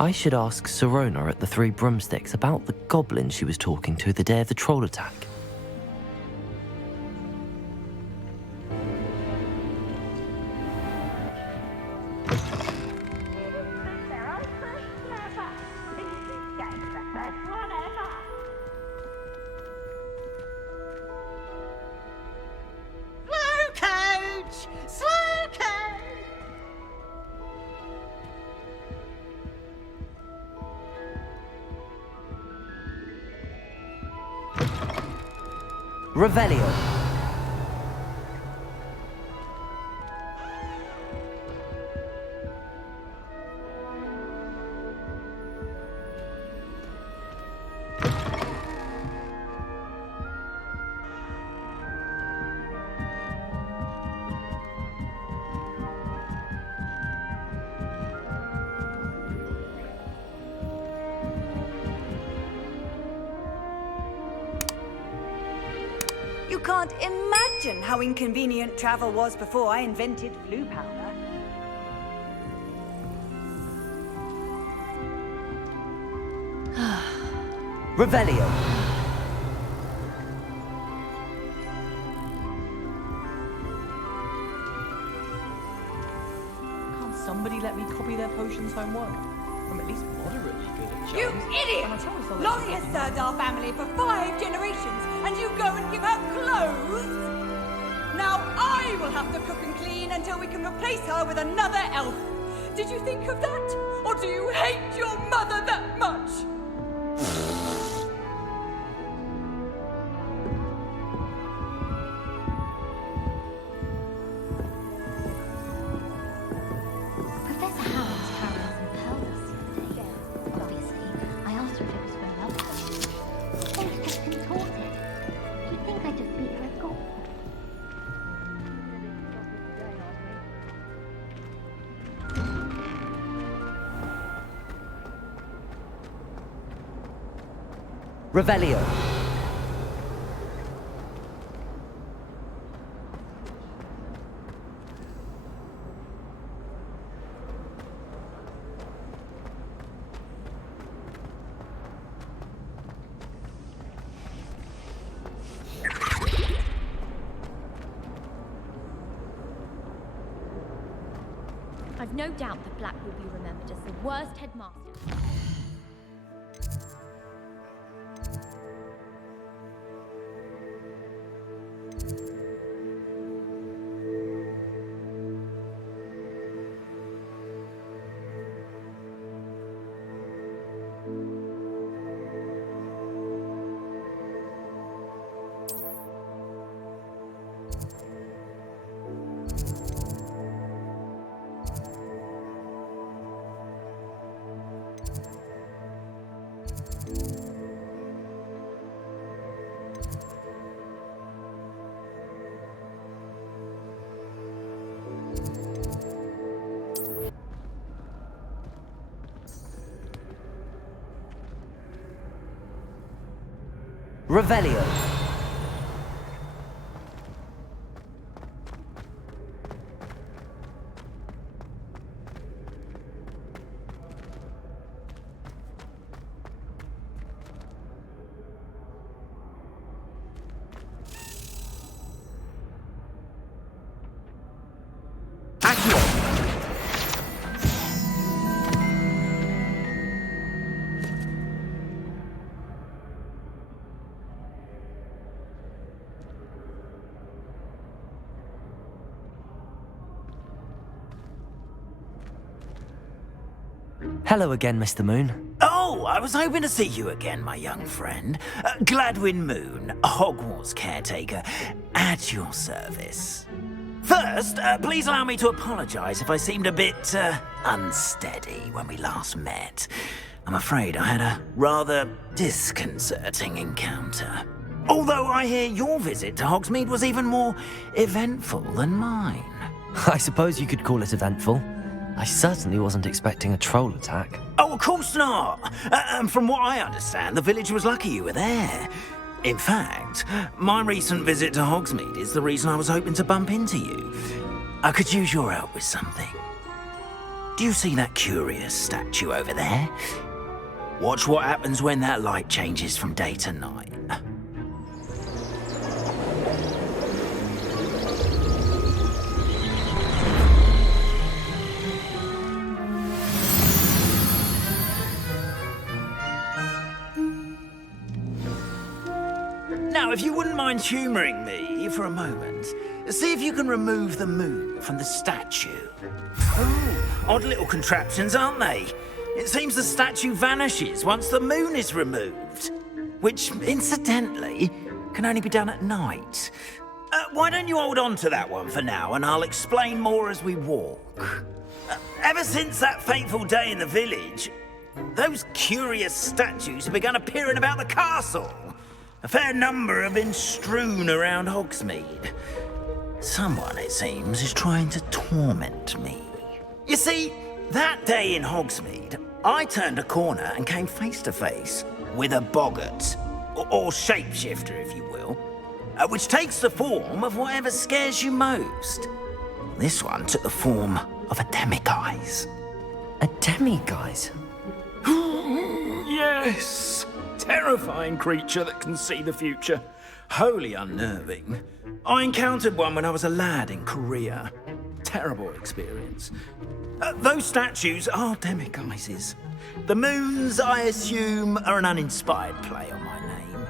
I should ask Sirona at the Three Broomsticks about the goblin she was talking to the day of the troll attack. Revelio. You can't imagine how inconvenient travel was before I invented flu powder. Revelio. Can't somebody let me copy their potions homework? I'm at least moderately good at charms. You idiot! And I promise I'll let Laurie you has copy served our family for 5 generations, and you go and give her clothes? Now I will have to cook and clean until we can replace her with another elf. Did you think of that? Or do you hate your mother that much? Professor Howard's parallels and pearls yesterday. Obviously, I asked her if it was for another potion. Then she just contorted. You'd think I'd just beat her at golf. Revelio. I've no doubt that Black will be remembered as the worst headmaster. Revelio. Accio. Hello again, Mr. Moon. Oh, Well, I was hoping to see you again, my young friend. Gladwin Moon, Hogwarts caretaker, at your service. First, please allow me to apologize if I seemed a bit, unsteady when we last met. I'm afraid I had a rather disconcerting encounter. Although I hear your visit to Hogsmeade was even more eventful than mine. I suppose you could call it eventful. I certainly wasn't expecting a troll attack. Oh, of course not. And from what I understand, the village was lucky you were there. In fact, my recent visit to Hogsmeade is the reason I was hoping to bump into you. I could use your help with something. Do you see that curious statue over there? Watch what happens when that light changes from day to night. Now, if you wouldn't mind humouring me for a moment, see if you can remove the moon from the statue. Oh, odd little contraptions, aren't they? It seems the statue vanishes once the moon is removed, which, incidentally, can only be done at night. Why don't you hold on to that one for now, and I'll explain more as we walk. Ever since that fateful day in the village, those curious statues have begun appearing about the castle. A fair number have been strewn around Hogsmeade. Someone, it seems, is trying to torment me. You see, that day in Hogsmeade, I turned a corner and came face to face with a boggart, or shapeshifter, if you will, which takes the form of whatever scares you most. This one took the form of a demiguise. A demiguise? Yes! Terrifying creature that can see the future. Wholly unnerving. I encountered one when I was a lad in Korea. Terrible experience. Those statues are demiguises. The moons, I assume, are an uninspired play on my name.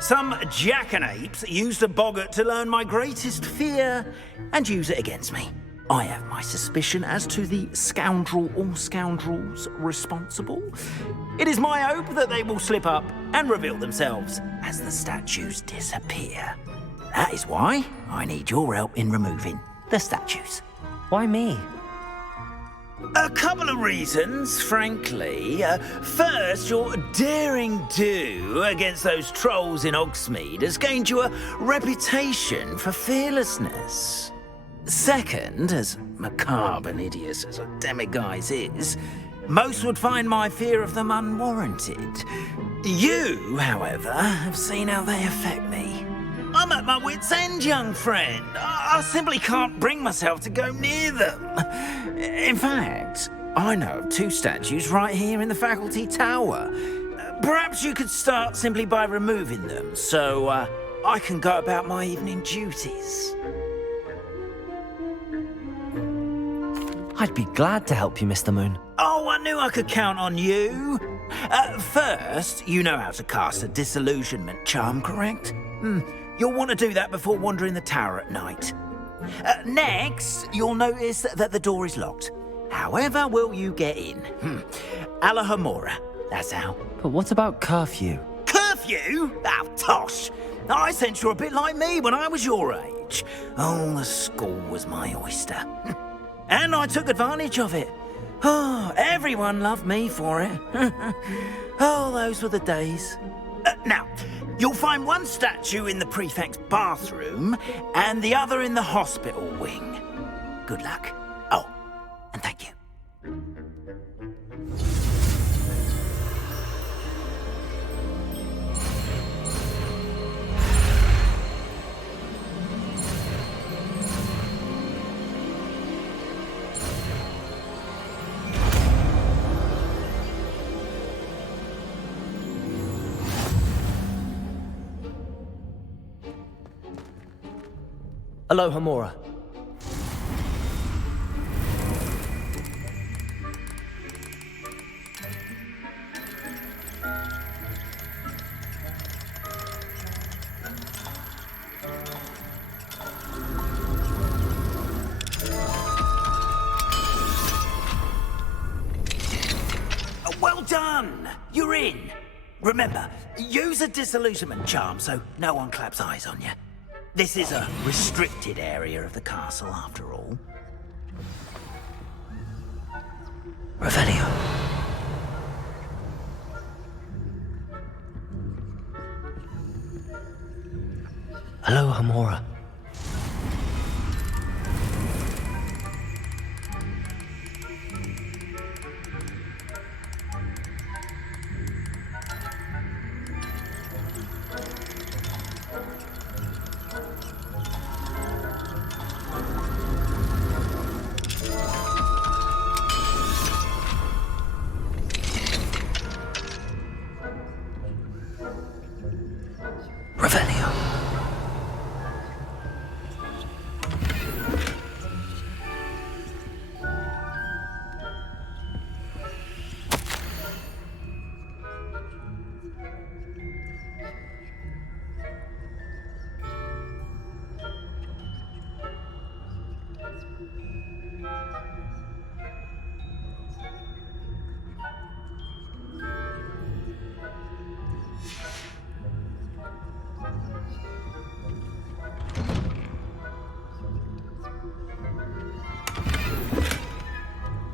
Some jackanapes used a boggart to learn my greatest fear and use it against me. I have my suspicion as to the scoundrel or scoundrels responsible. It is my hope that they will slip up and reveal themselves as the statues disappear. That is why I need your help in removing the statues. Why me? A couple of reasons, frankly. First, your daring do against those trolls in Hogsmeade has gained you a reputation for fearlessness. Second, as macabre and hideous as a demiguise is, most would find my fear of them unwarranted. You, however, have seen how they affect me. I'm at my wit's end, young friend. I simply can't bring myself to go near them. In fact, I know of two statues right here in the faculty tower. Perhaps you could start simply by removing them, so I can go about my evening duties. I'd be glad to help you, Mr. Moon. Oh, I knew I could count on you. First, you know how to cast a disillusionment charm, correct? You'll want to do that before wandering the tower at night. Next, you'll notice that the door is locked. However will you get in? Alahomora, that's how. But what about curfew? Curfew? Oh, tosh. I sense you're a bit like me when I was your age. Oh, the school was my oyster. And I took advantage of it. Oh, everyone loved me for it. Oh, those were the days. Now, you'll find one statue in the prefect's bathroom and the other in the hospital wing. Good luck. Oh, and thank you. Alohomora. done! You're in! Remember, use a disillusionment charm so no one claps eyes on you. This is a restricted area of the castle, after all. Revelio. Hello, Hamora. Revelio.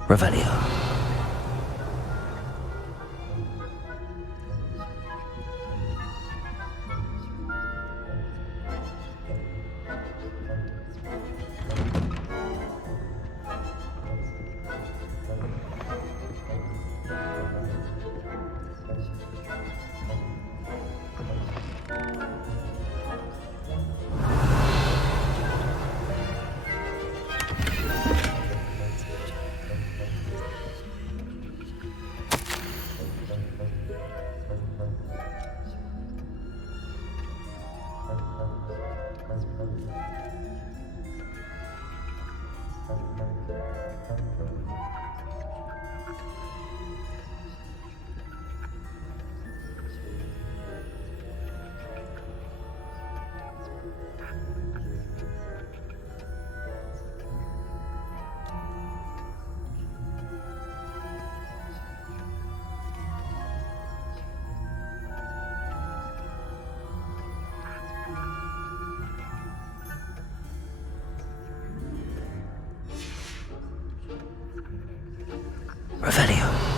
Revelio. Revelio.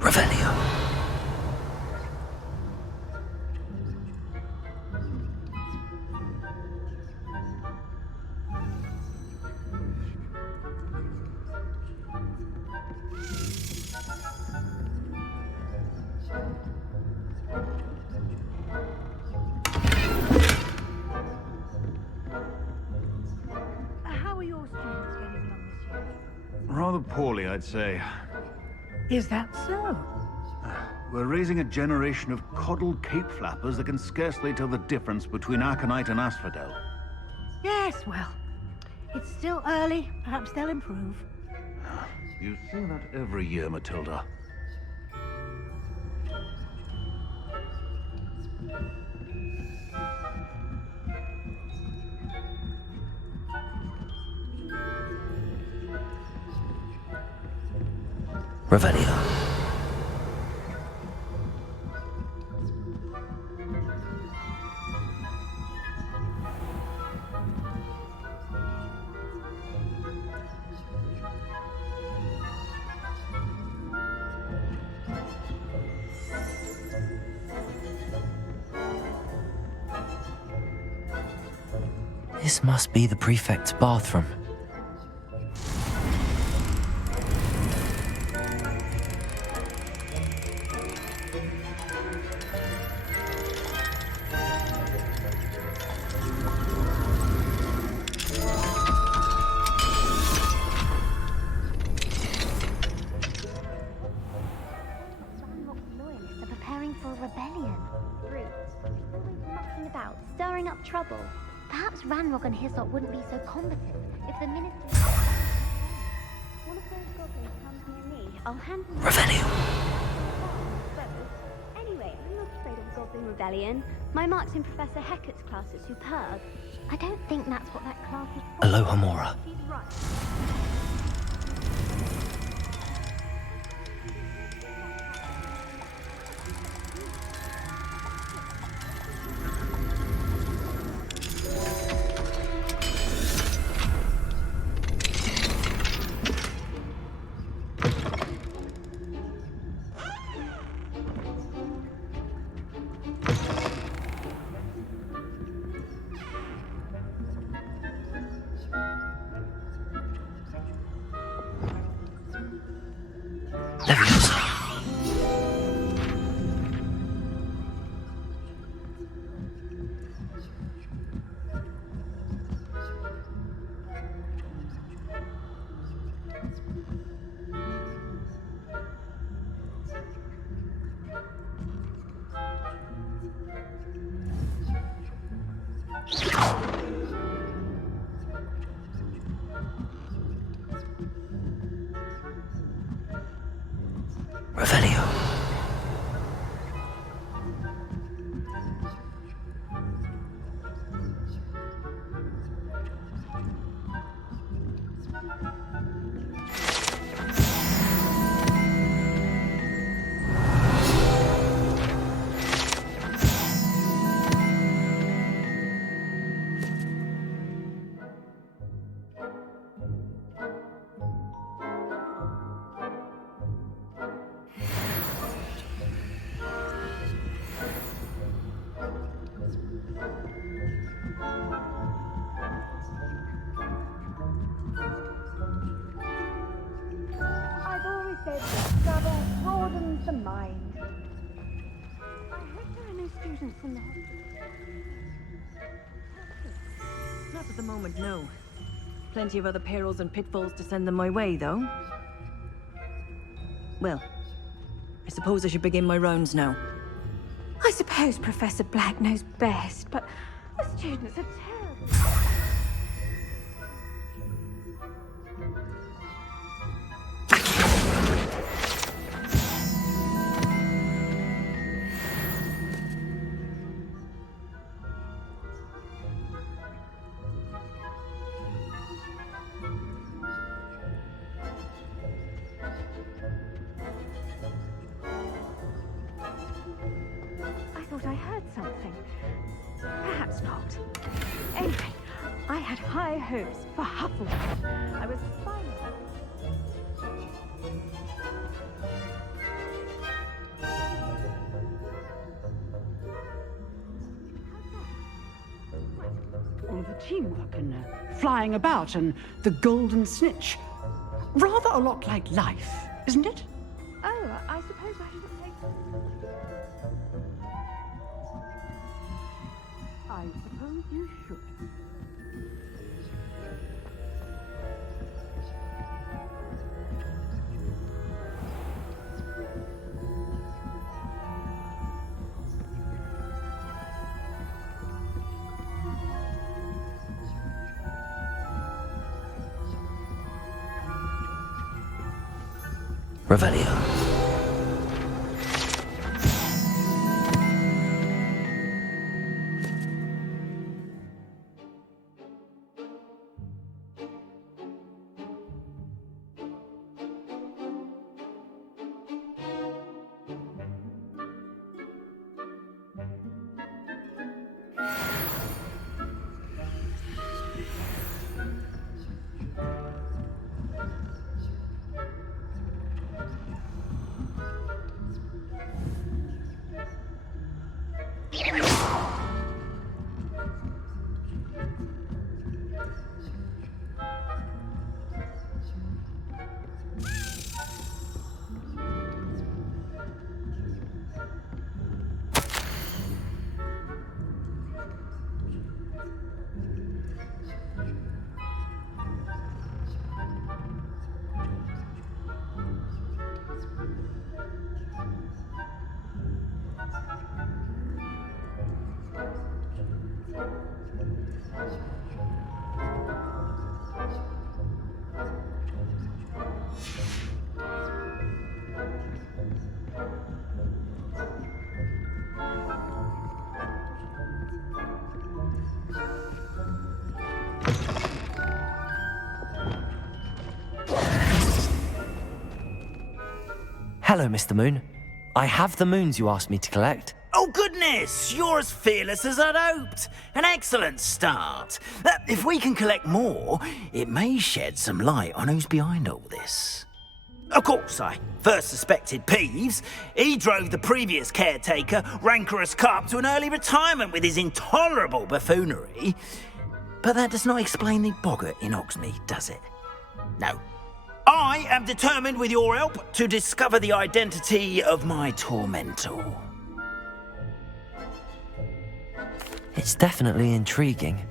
Revelio. How are your students getting along this year? Rather poorly, I'd say. Is that so? We're raising a generation of coddled cape flappers that can scarcely tell the difference between aconite and asphodel. Yes, well, it's still early. Perhaps they'll improve. You say that every year, Matilda. Revelio. This must be the prefect's bathroom. about, stirring up trouble. Perhaps Ranrock and Hyssop wouldn't be so competent if the minister... One of those goblins comes near me, I'll hand them... Revelio. Anyway, I'm not afraid of Goblin Rebellion. My marks in Professor Hecat's class are superb. I don't think that's what that class is for. Aloha Mora. She's right. Leviosa. Revelio. I've always said that travel broadens the mind. I hope there are no students in the hospital. Not at the moment, no. Plenty of other perils and pitfalls to send them my way, though. Well, I suppose I should begin my rounds now. I suppose Professor Black knows best, but the students are terrible. I thought I heard something. Perhaps not. Anyway, I had high hopes for Hufflepuff. I was finally... All the teamwork and flying about and the golden snitch. Rather a lot like life, isn't it? Oh, I suppose I shouldn't take... I suppose you should. Revelio. Hello, Mr. Moon. I have the moons you asked me to collect. Oh, goodness! You're as fearless as I'd hoped. An excellent start. If we can collect more, it may shed some light on who's behind all this. Of course, I first suspected Peeves. He drove the previous caretaker, rancorous carp, to an early retirement with his intolerable buffoonery. But that does not explain the boggart in Oxmead, does it? No. I am determined, with your help, to discover the identity of my tormentor. It's definitely intriguing.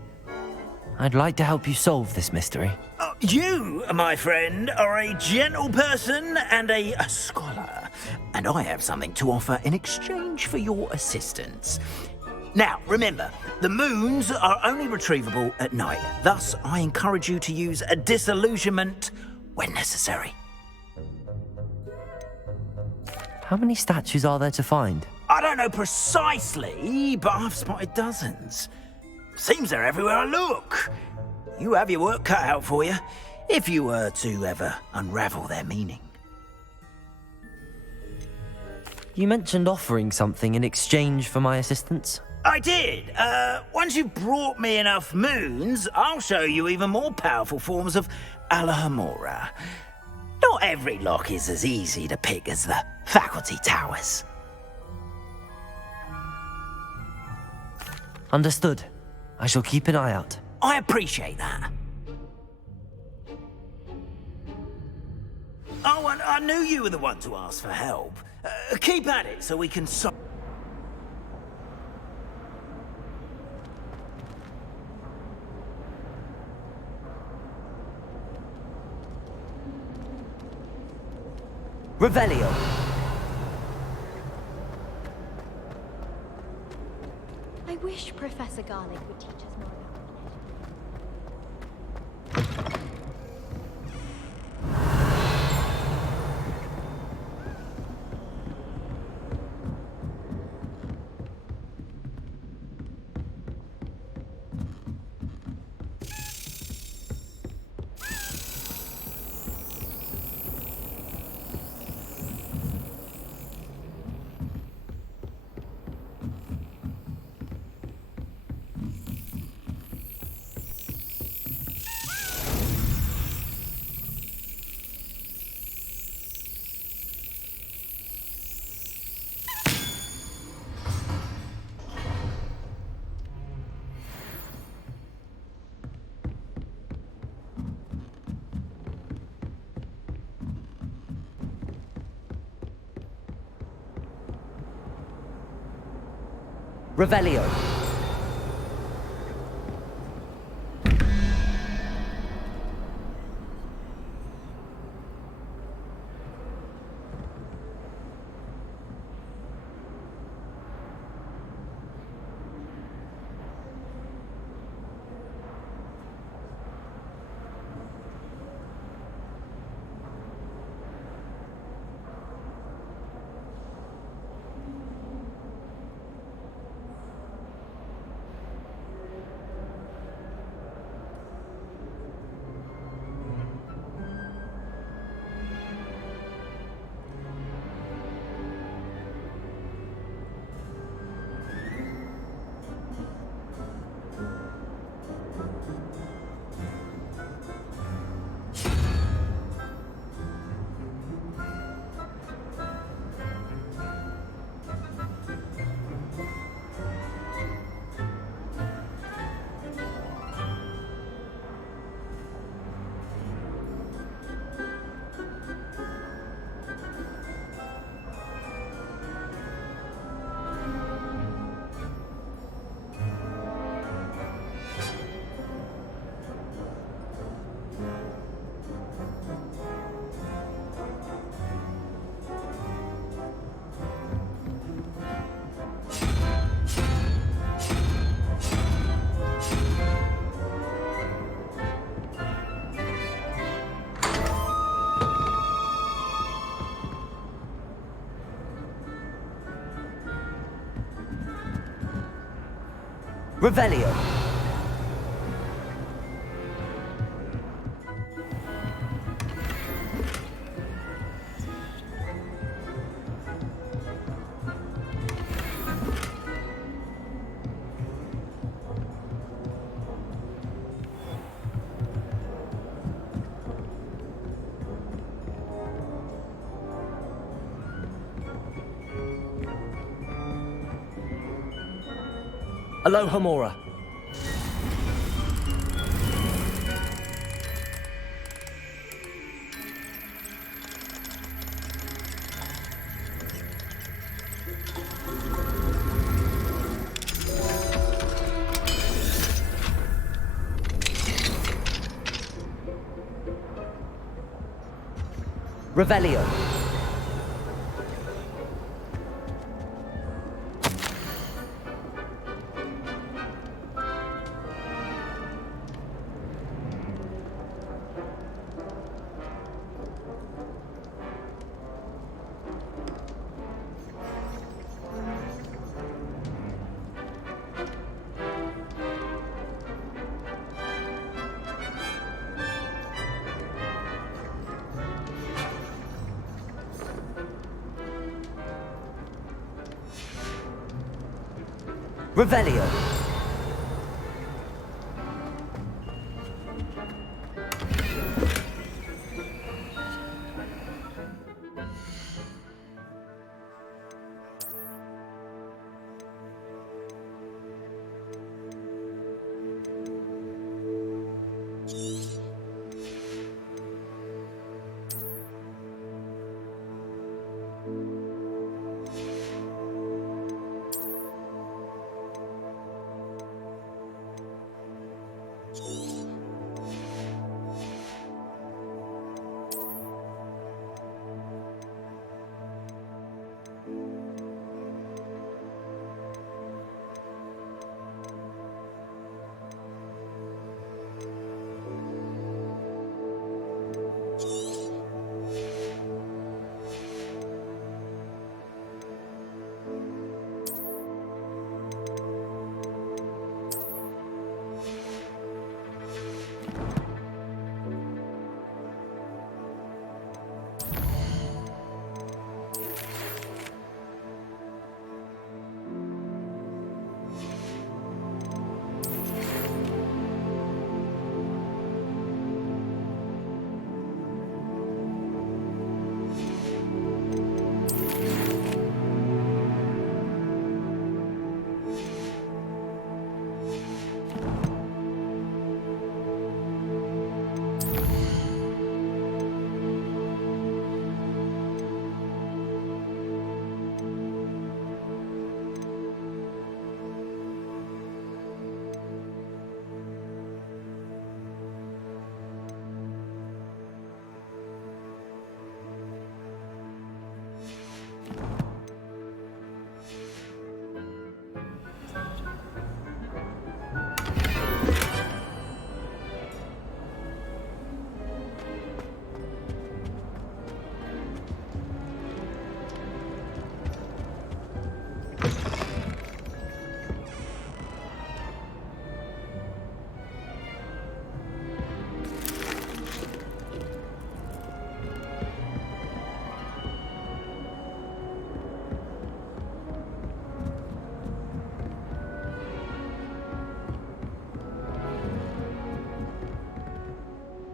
I'd like to help you solve this mystery. You, my friend, are a gentle person and a scholar, and I have something to offer in exchange for your assistance. Now, remember, the moons are only retrievable at night. Thus, I encourage you to use a disillusionment when necessary. How many statues are there to find? I don't know precisely, but I've spotted dozens. Seems they're everywhere I look. You have your work cut out for you, if you were to ever unravel their meaning. You mentioned offering something in exchange for my assistance. I did. Once you've brought me enough moons, I'll show you even more powerful forms of Alohomora. Not every lock is as easy to pick as the faculty towers. Understood. I shall keep an eye out. I appreciate that. Oh, and I knew you were the one to ask for help. Keep at it so we can Revelio. I wish Professor Garlic would teach us more about Revelio. Revelio. Aloha Mora. Revelio. Revelio.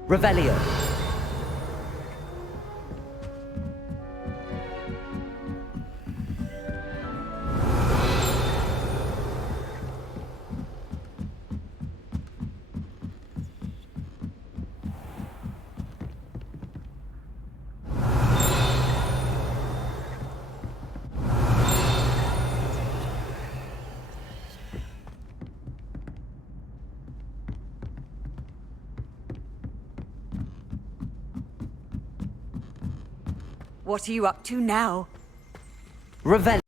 Revelio. What are you up to now? Revelio.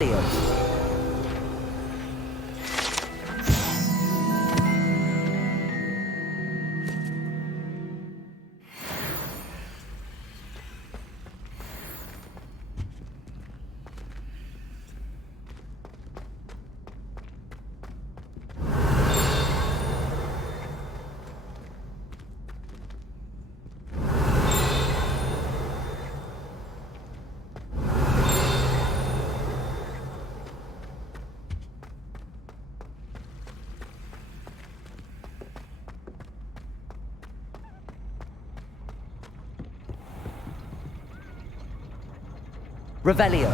Revelio.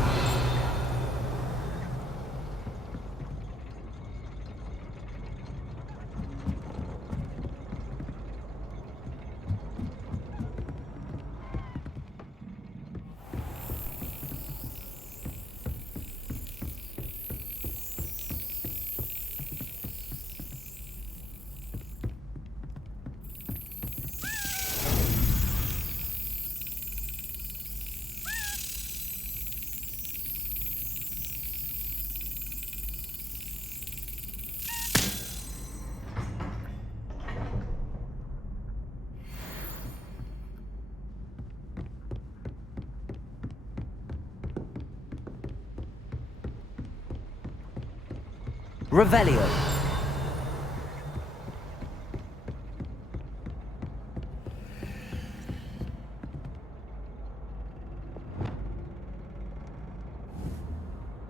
Revelio.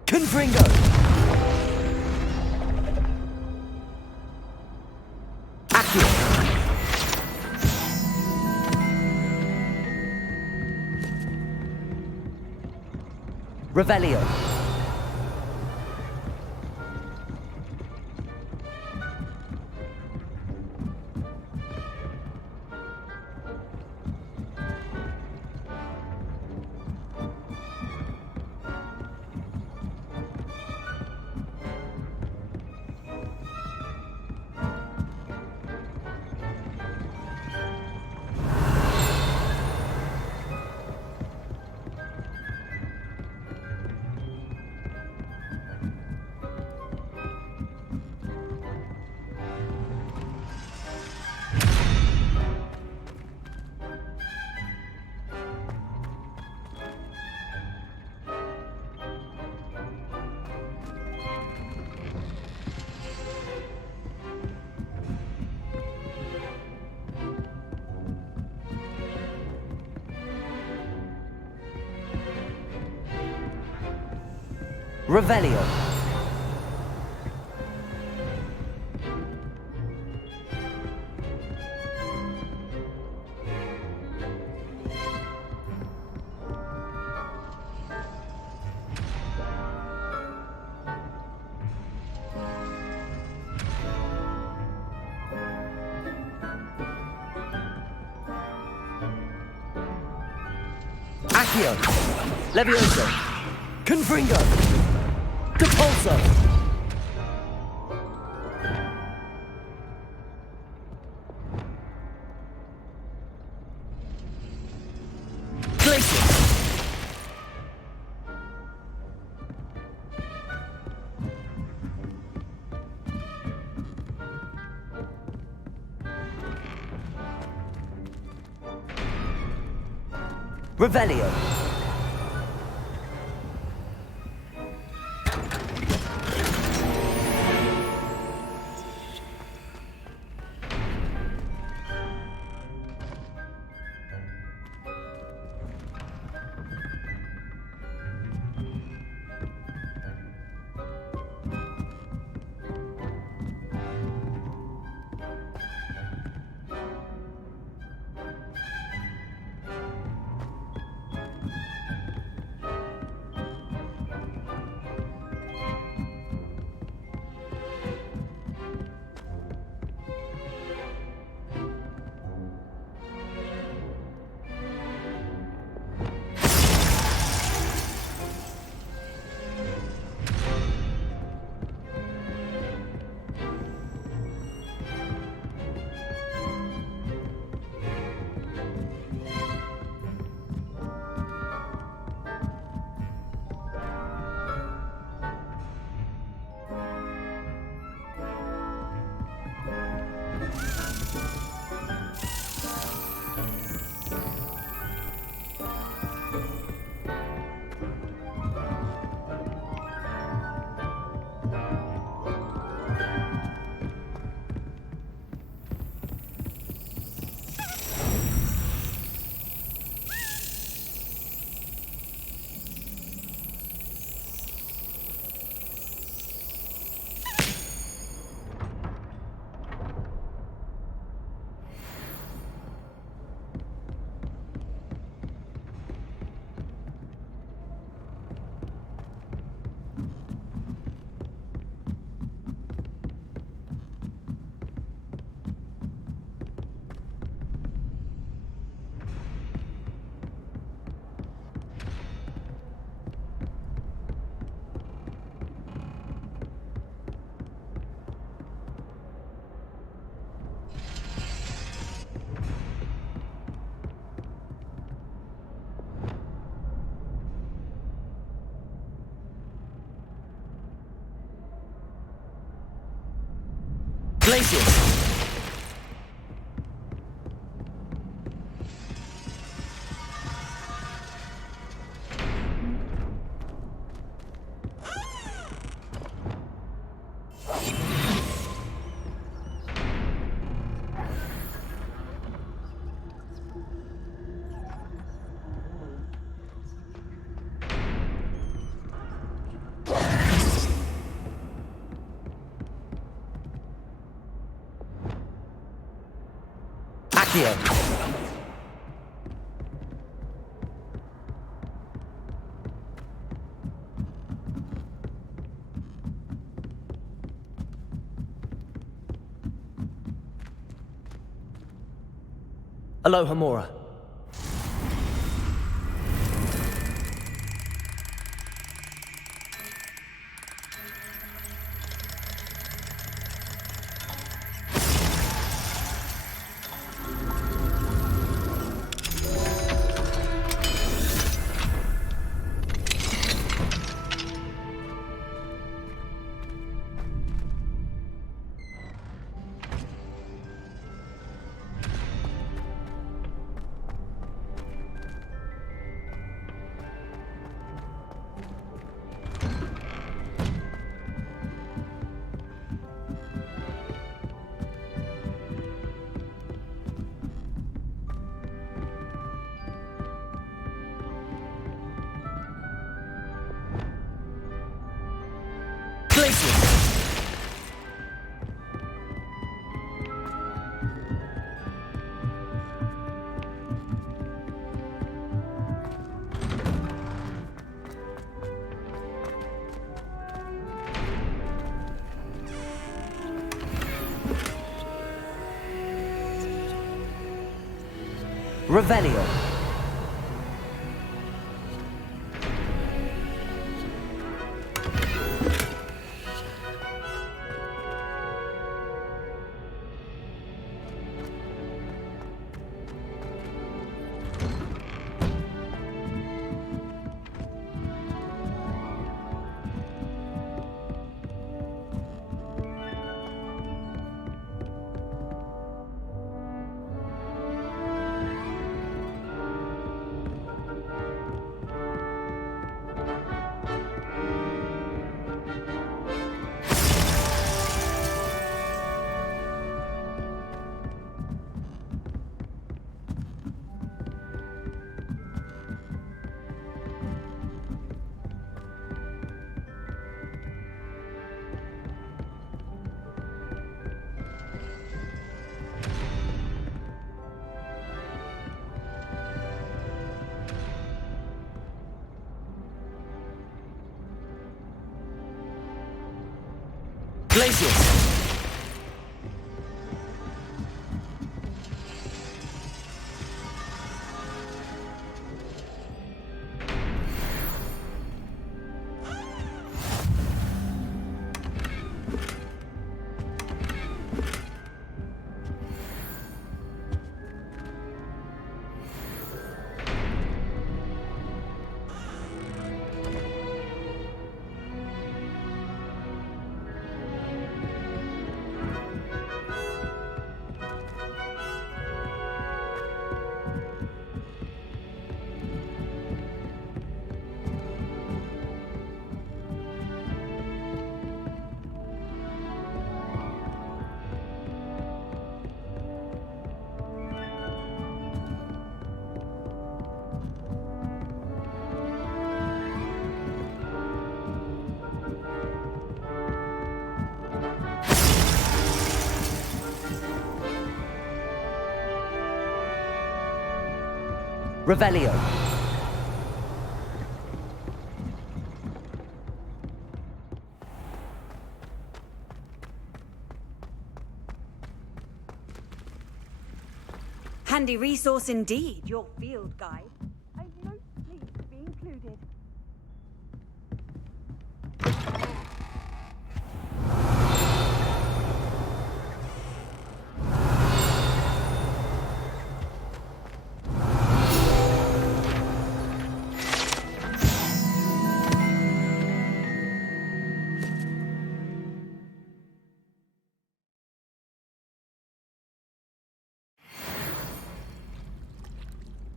Confringo. Accio. Revelio. Revelio. Accio. Levioso. Confringo. Depulso. Glacius. Revelio. Glacius. Revelio. Alohomora. Revelio. Glacius. Revelio. Handy resource indeed, your field guide. I'd note please be included.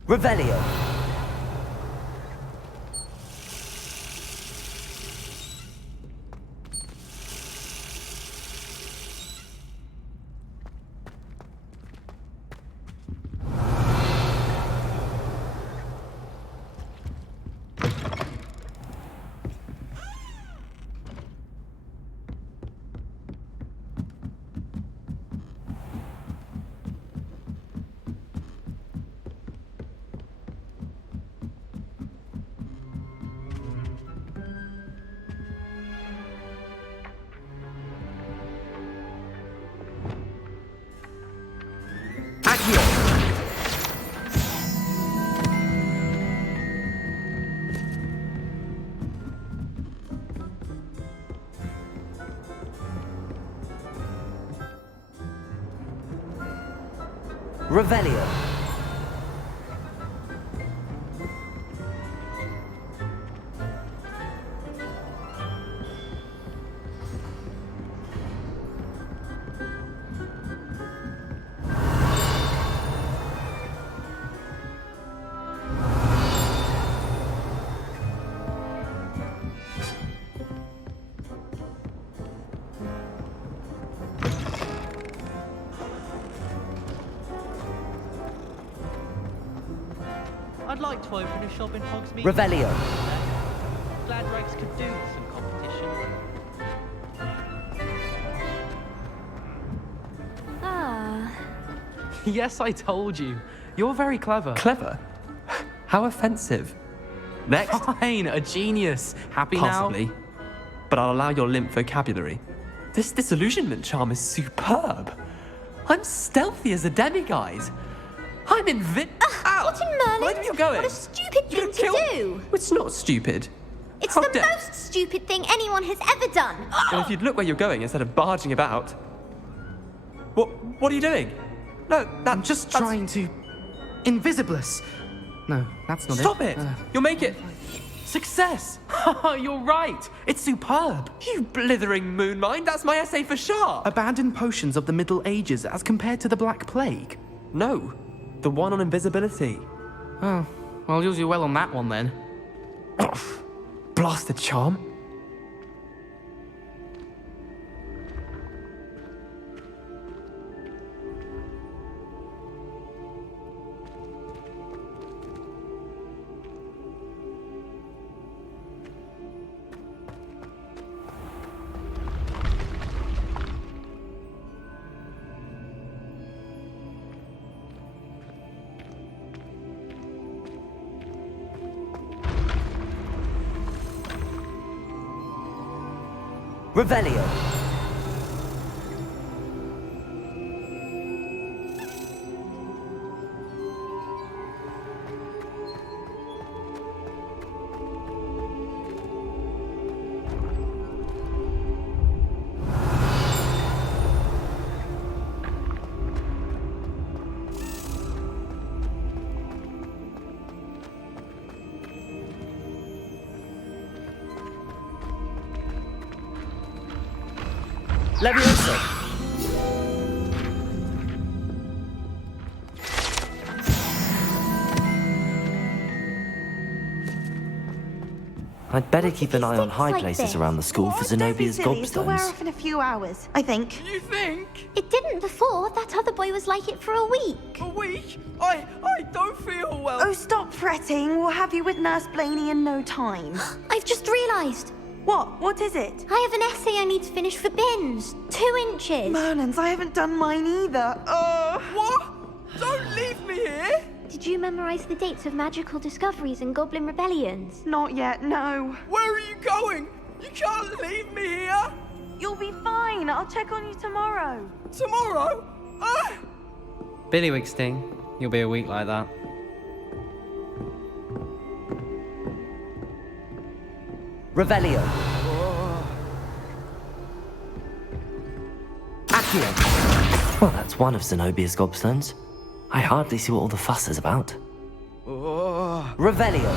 Revelio. Revelio. I'd like to open a shop in Hogsmeade. Revelio. Glad Rex could do with some competition. Ah. Yes, I told you. You're very clever. Clever? How offensive. Next. Fine, a genius. Happy Possibly. now? But I'll allow your limp vocabulary. This disillusionment charm is superb. I'm stealthy as a demiguise. I'm Ow! What in Merlin? Where are you going? What a stupid thing to do! It's not stupid. It's How the dare- most stupid thing anyone has ever done! Well, if you'd look where you're going instead of barging about. What are you doing? No, I'm just trying to... Invisibless. No, that's not Stop it! You'll make it. Success! You're right! It's superb! You blithering moon mind, that's my essay for sharp! Abandoned potions of the Middle Ages as compared to the Black Plague. No, the one on invisibility. Oh, well, I'll use you well on that one then. Blasted charm. Revelio. Levioso. I'd better keep an eye on high like places this? around the school for Zenobia's It'll wear gobstones. off in a few hours, I think. You think? It didn't before. That other boy was like it for a week. A week? I don't feel well. Oh, stop fretting. We'll have you with Nurse Blaney in no time. I've just realised. What? What is it? I have an essay I need to finish for bins. 2 inches. Merlins, I haven't done mine either. What? Don't leave me here! Did you memorise the dates of magical discoveries and goblin rebellions? Not yet, no. Where are you going? You can't leave me here! You'll be fine. I'll check on you tomorrow. Tomorrow? Ah! Billywig sting. You'll be a week like that. Revelio. Accio. Well, that's one of Zenobia's gobstones. I hardly see what all the fuss is about. Revelio.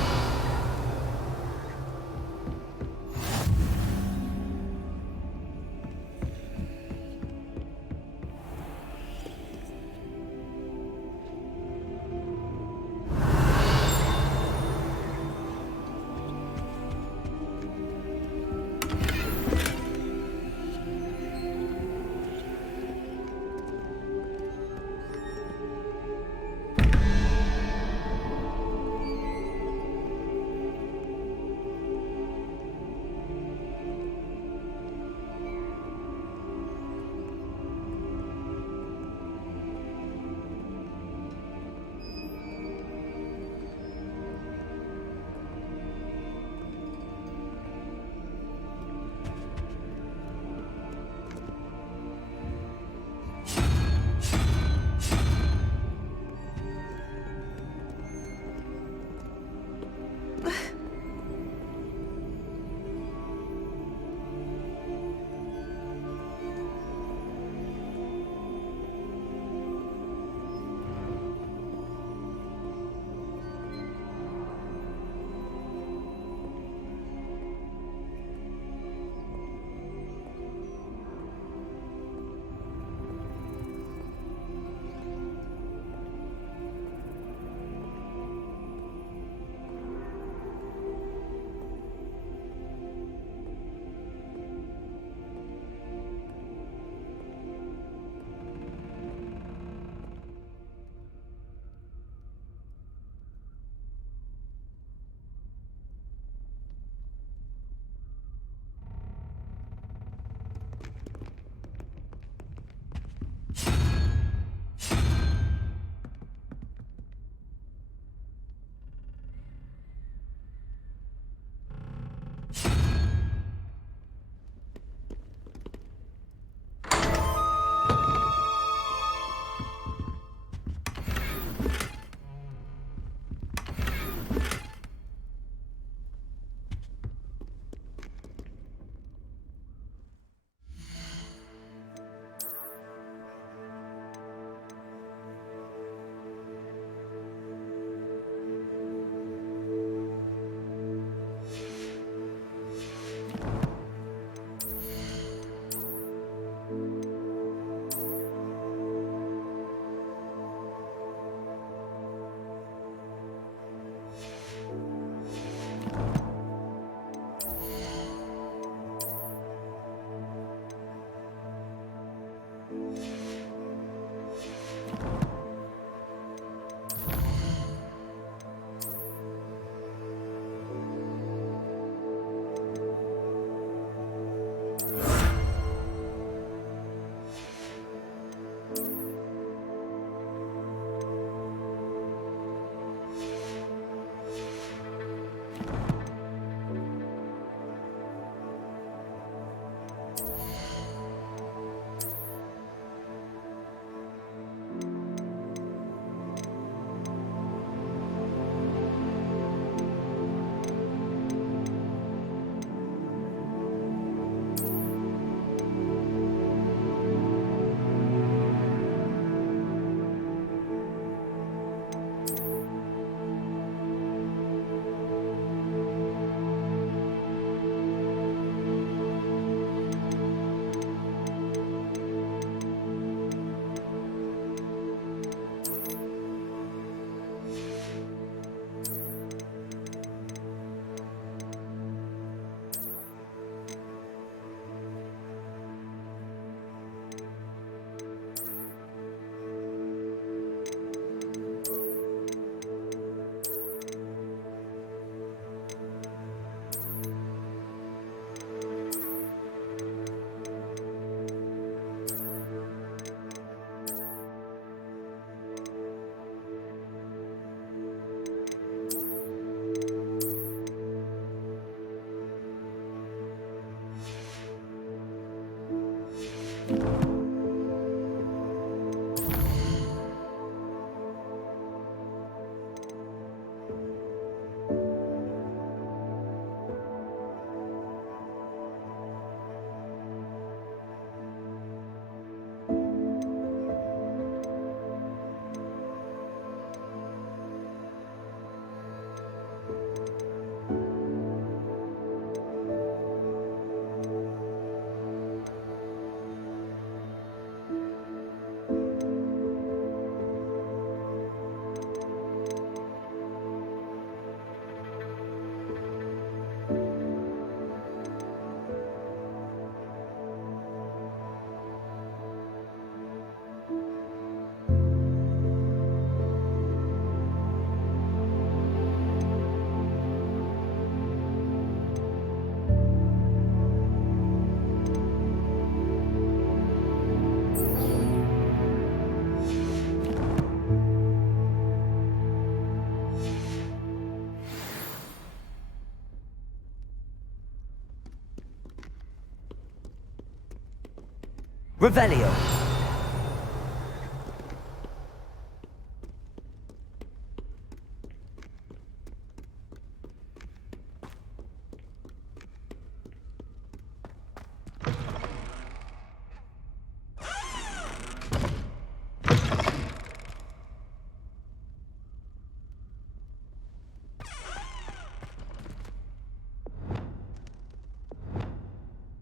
Revelio.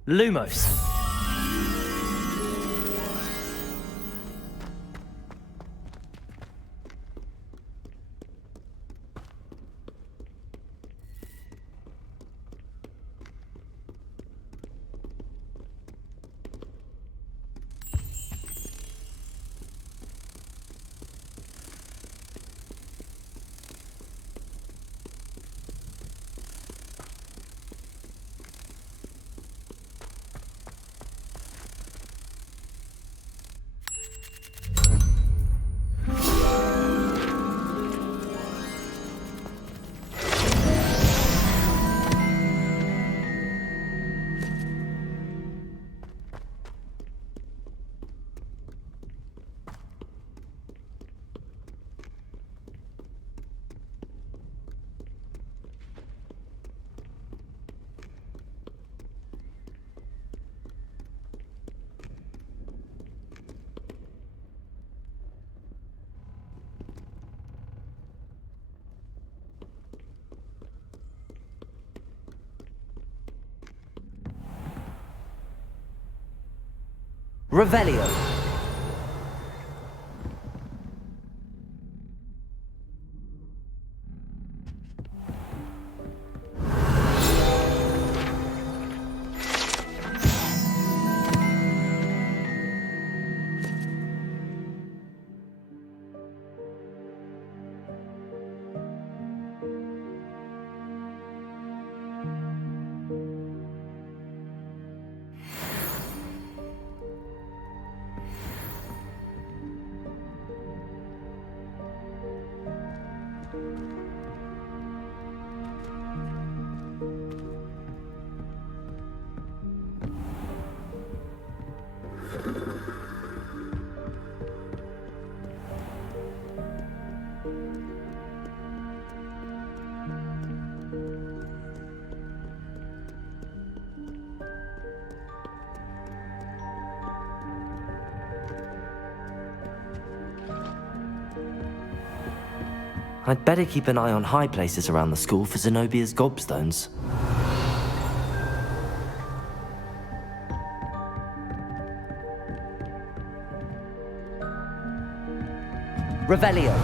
Lumos. Revelio. I'd better keep an eye on high places around the school for Zenobia's gobstones. Revelio.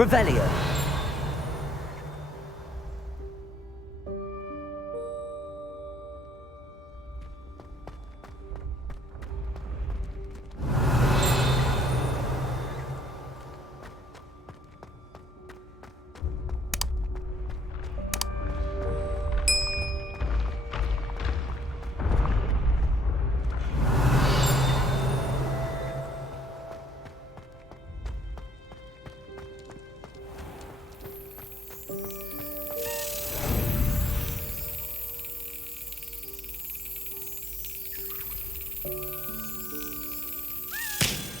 Revelio.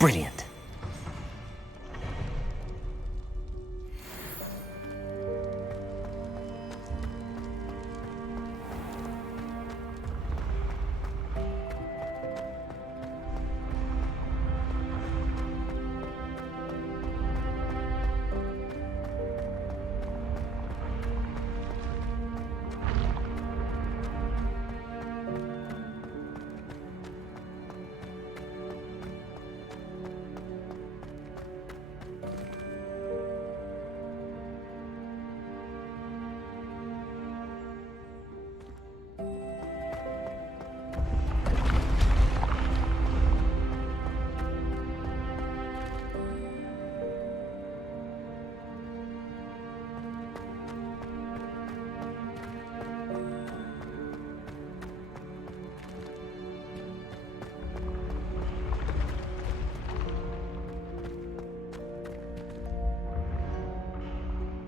Brilliant.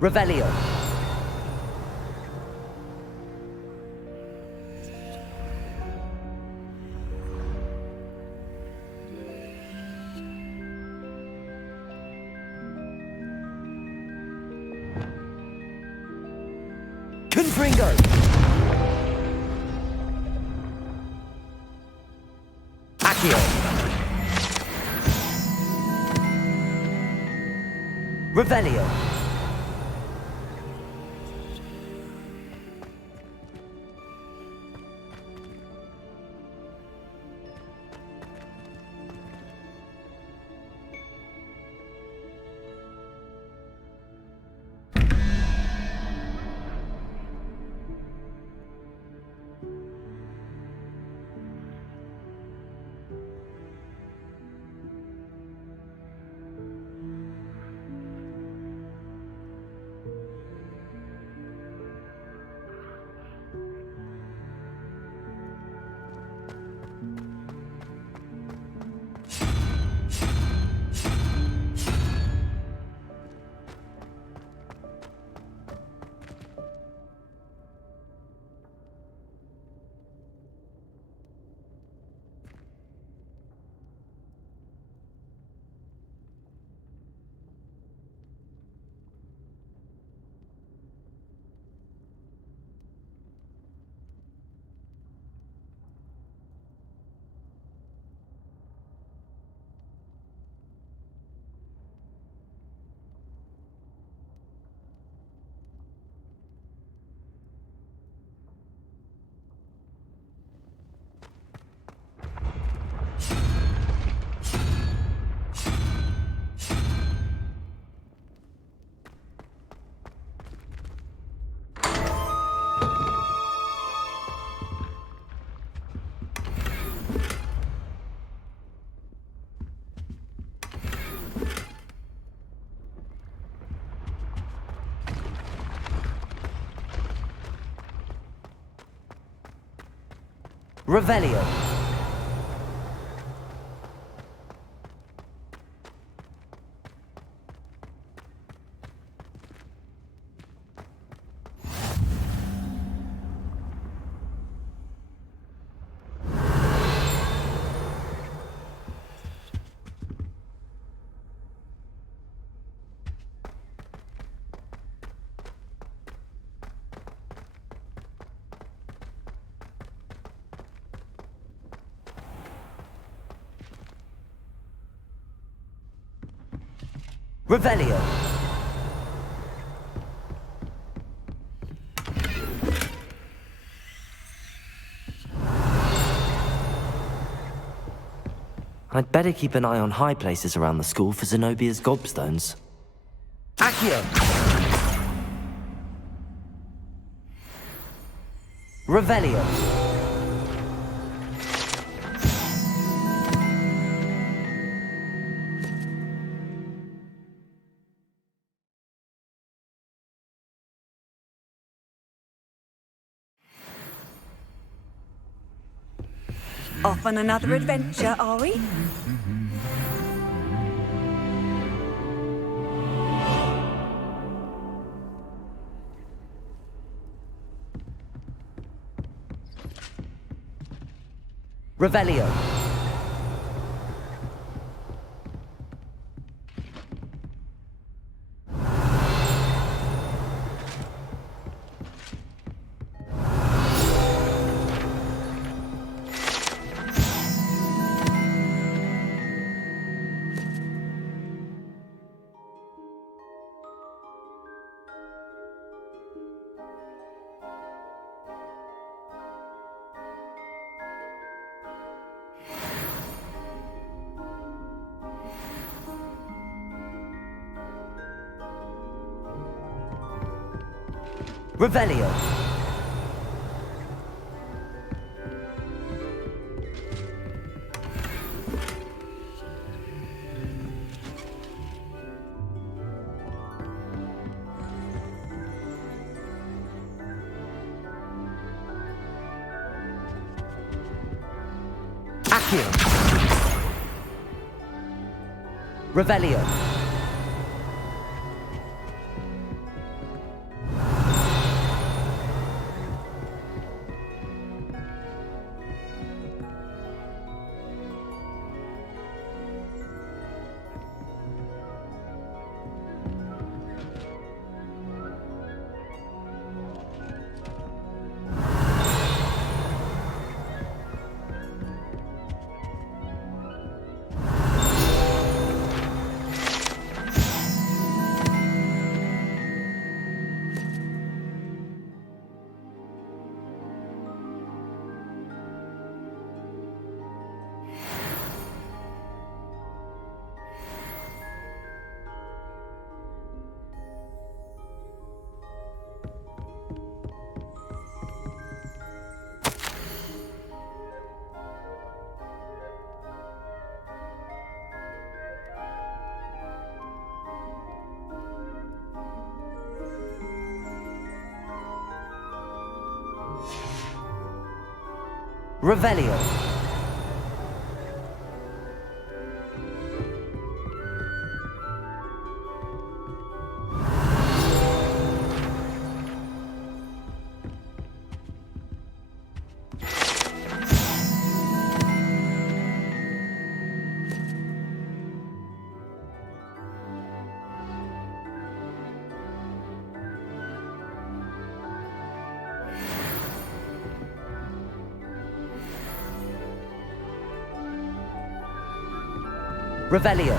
Revelio. Confringo. Accio. Revelio. Revelio. Revelio. I'd better keep an eye on high places around the school for Zenobia's gobstones. Accio. Revelio. Off on another adventure, are we? Revelio. Revelio. Accio. Revelio. Revelio. Revelio.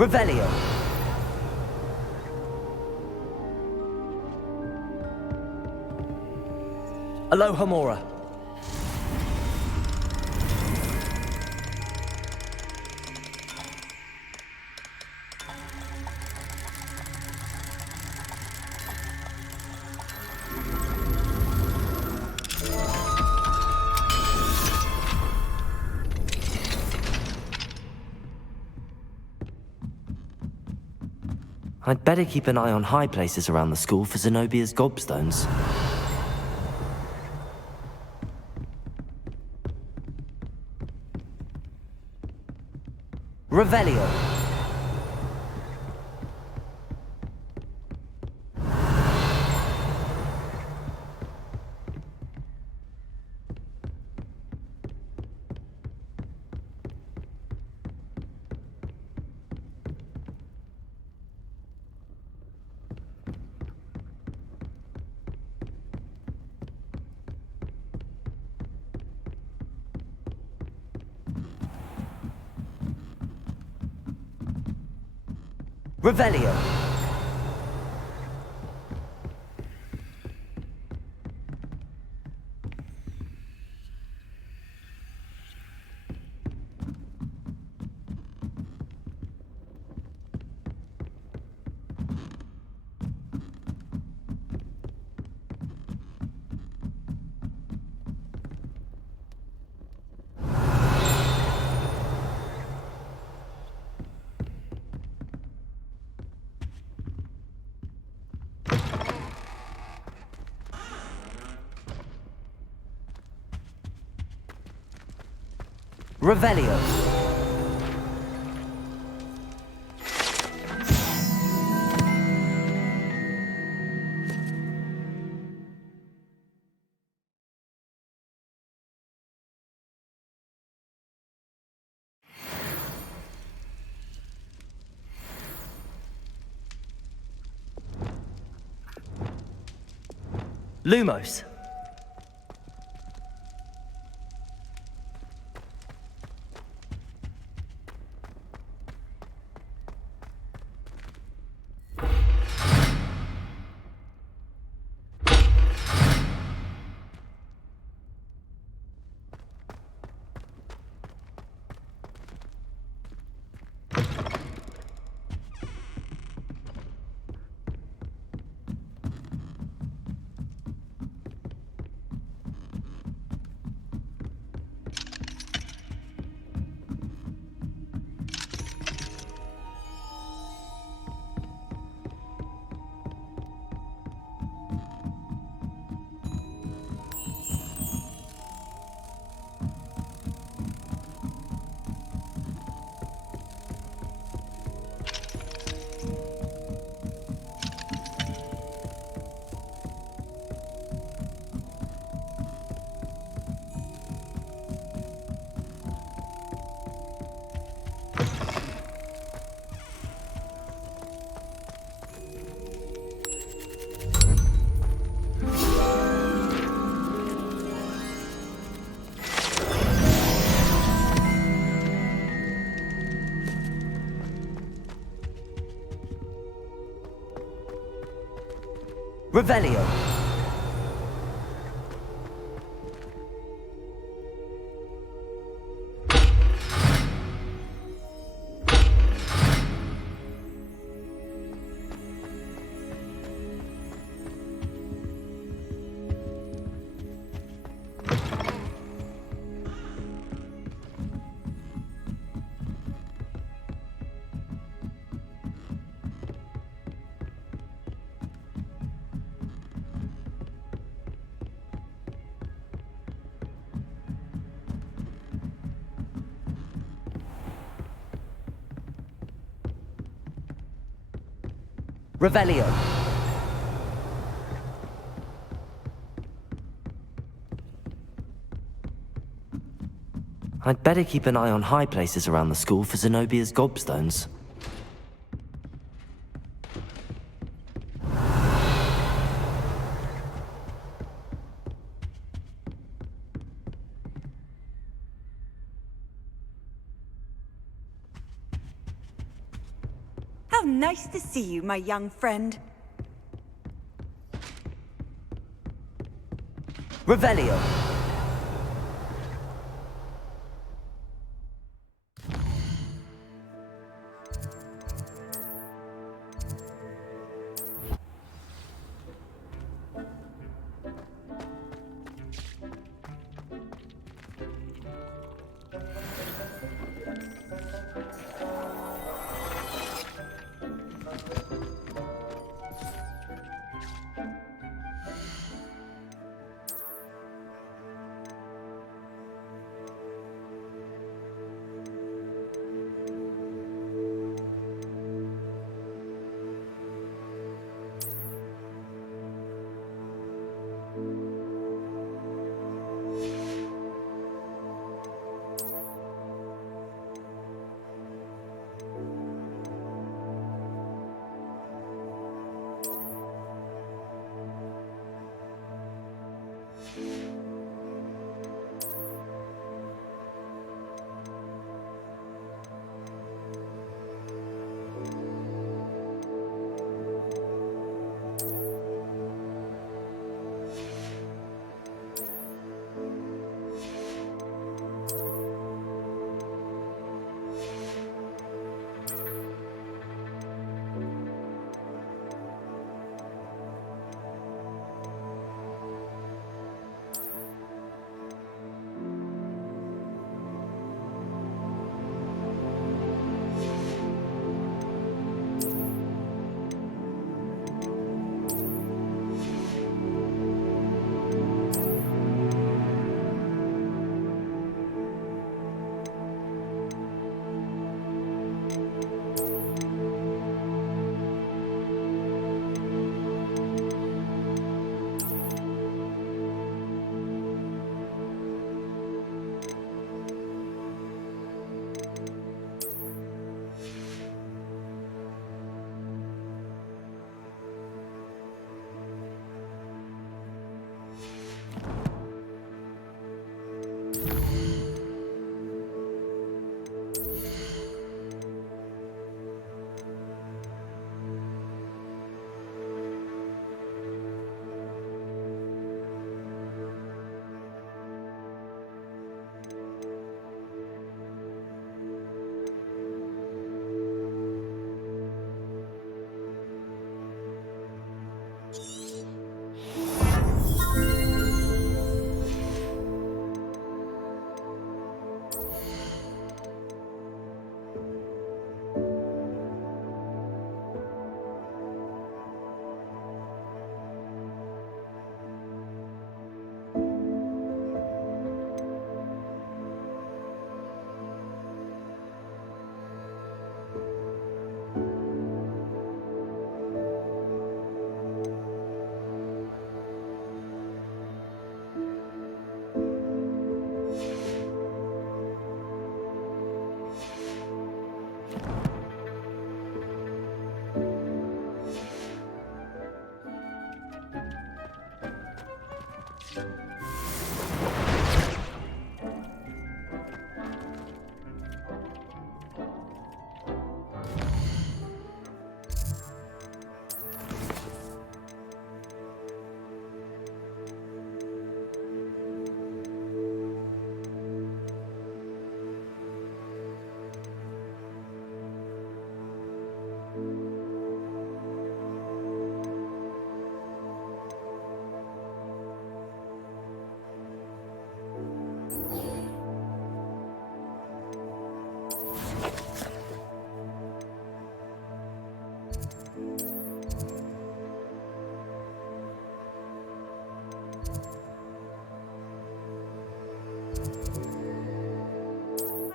Revelio. Alohomora. I'd better keep an eye on high places around the school for Zenobia's gobstones. Revelio. Revelio. Revelio. Lumos. Revelio. Revelio. I'd better keep an eye on high places around the school for Zenobia's gobstones. How nice to see you, my young friend. Revelio.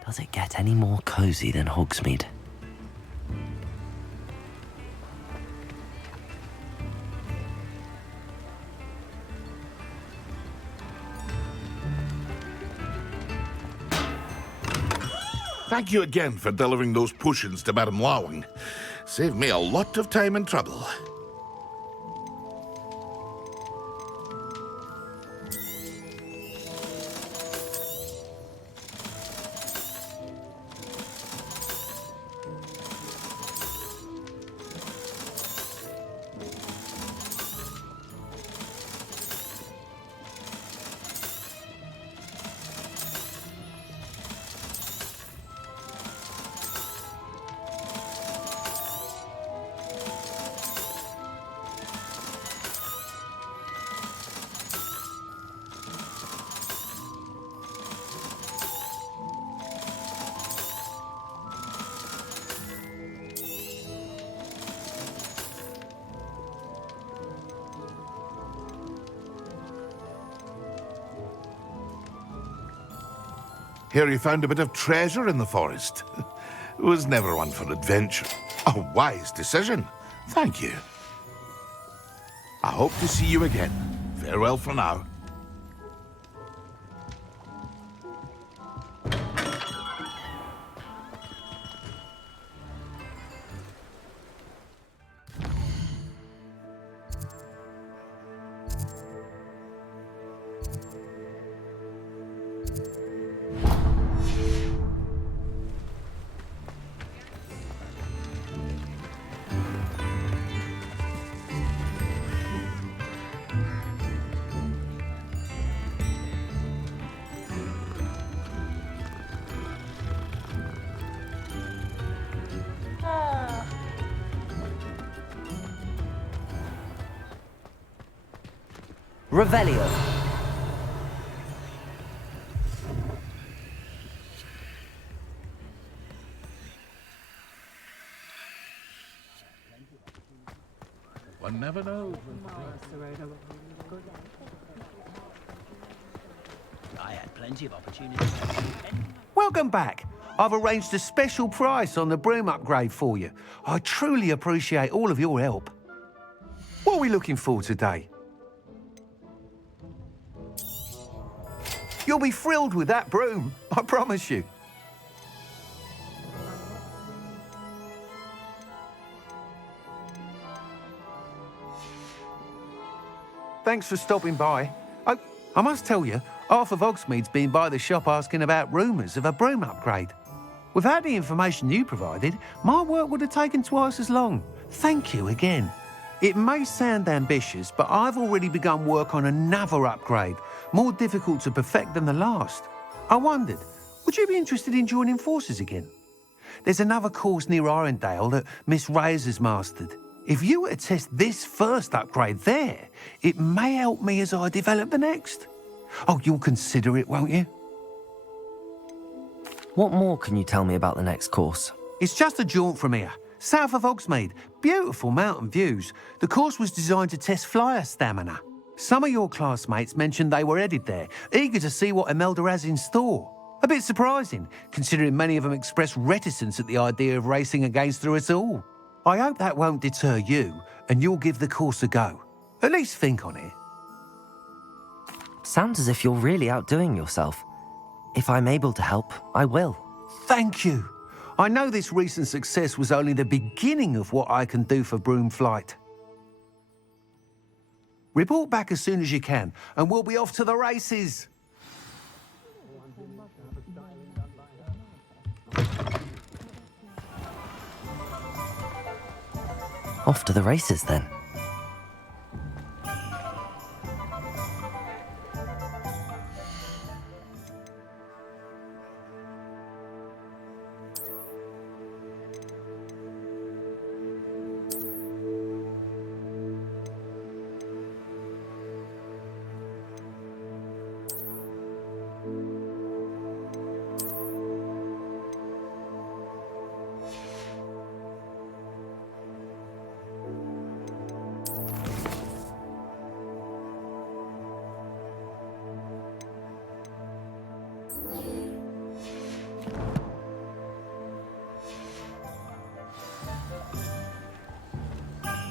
Does it get any more cozy than Hogsmeade? Thank you again for delivering those potions to Madame Lawing. Saved me a lot of time and trouble. Hear you found a bit of treasure in the forest. Was never one for adventure. A wise decision. Thank you. I hope to see you again. Farewell for now. Revelio. One never knows. I had plenty of opportunities. Welcome back. I've arranged a special price on the broom upgrade for you. I truly appreciate all of your help. What are we looking for today? You'll be thrilled with that broom, I promise you. Thanks for stopping by. I must tell you, half of Hogsmeade's been by the shop asking about rumours of a broom upgrade. Without the information you provided, my work would have taken twice as long. Thank you again. It may sound ambitious, but I've already begun work on another upgrade, more difficult to perfect than the last. I wondered, would you be interested in joining forces again? There's another course near Arendelle that Miss Reyes has mastered. If you were to test this first upgrade there, it may help me as I develop the next. Oh, you'll consider it, won't you? What more can you tell me about the next course? It's just a jaunt from here, south of Hogsmeade. Beautiful mountain views. The course was designed to test flyer stamina. Some of your classmates mentioned they were headed there, eager to see what Imelda has in store. A bit surprising, considering many of them expressed reticence at the idea of racing against her at all. I hope that won't deter you, and you'll give the course a go. At least think on it. Sounds as if you're really outdoing yourself. If I'm able to help, I will. Thank you. I know this recent success was only the beginning of what I can do for Broomflight. Report back as soon as you can, and we'll be off to the races. Off to the races, then.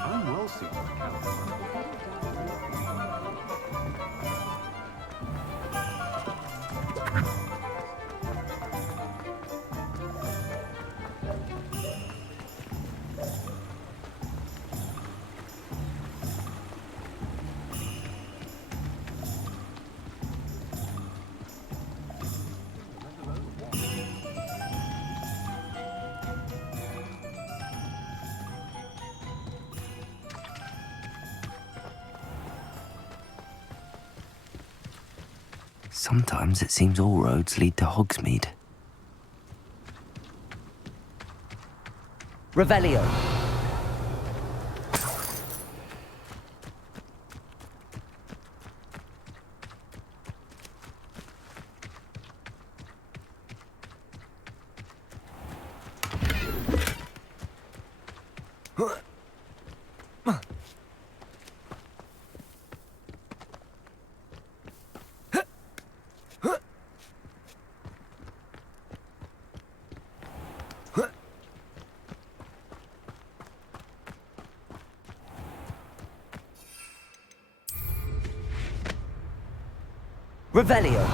I'm well suited to count. Sometimes it seems all roads lead to Hogsmeade. Revelio. Revelio.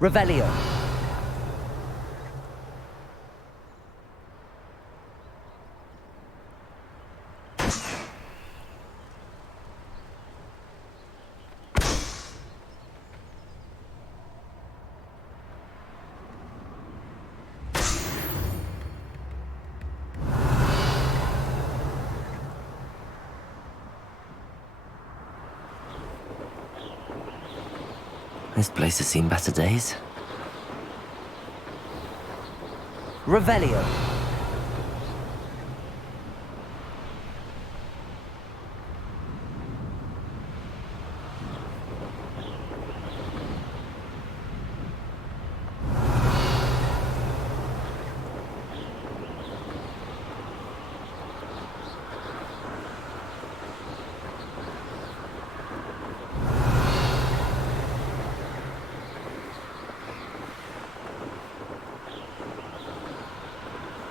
Revelio. This place has seen better days. Revelio.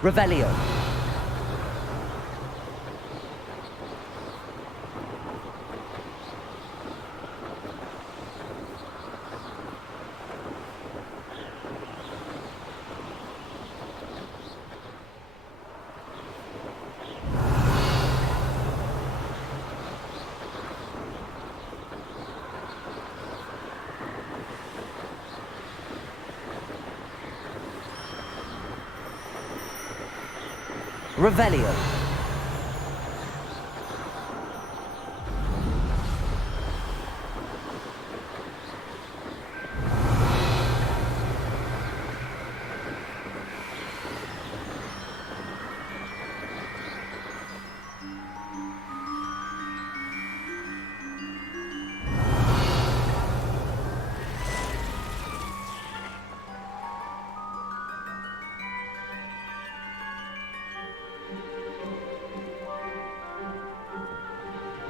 Revelio. Revelio.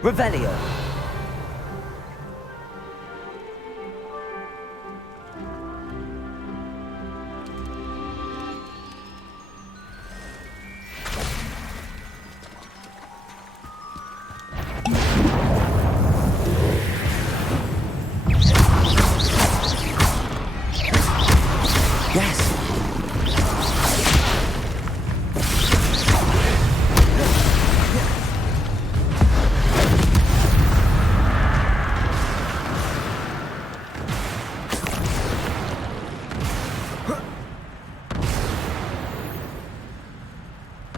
Revelio.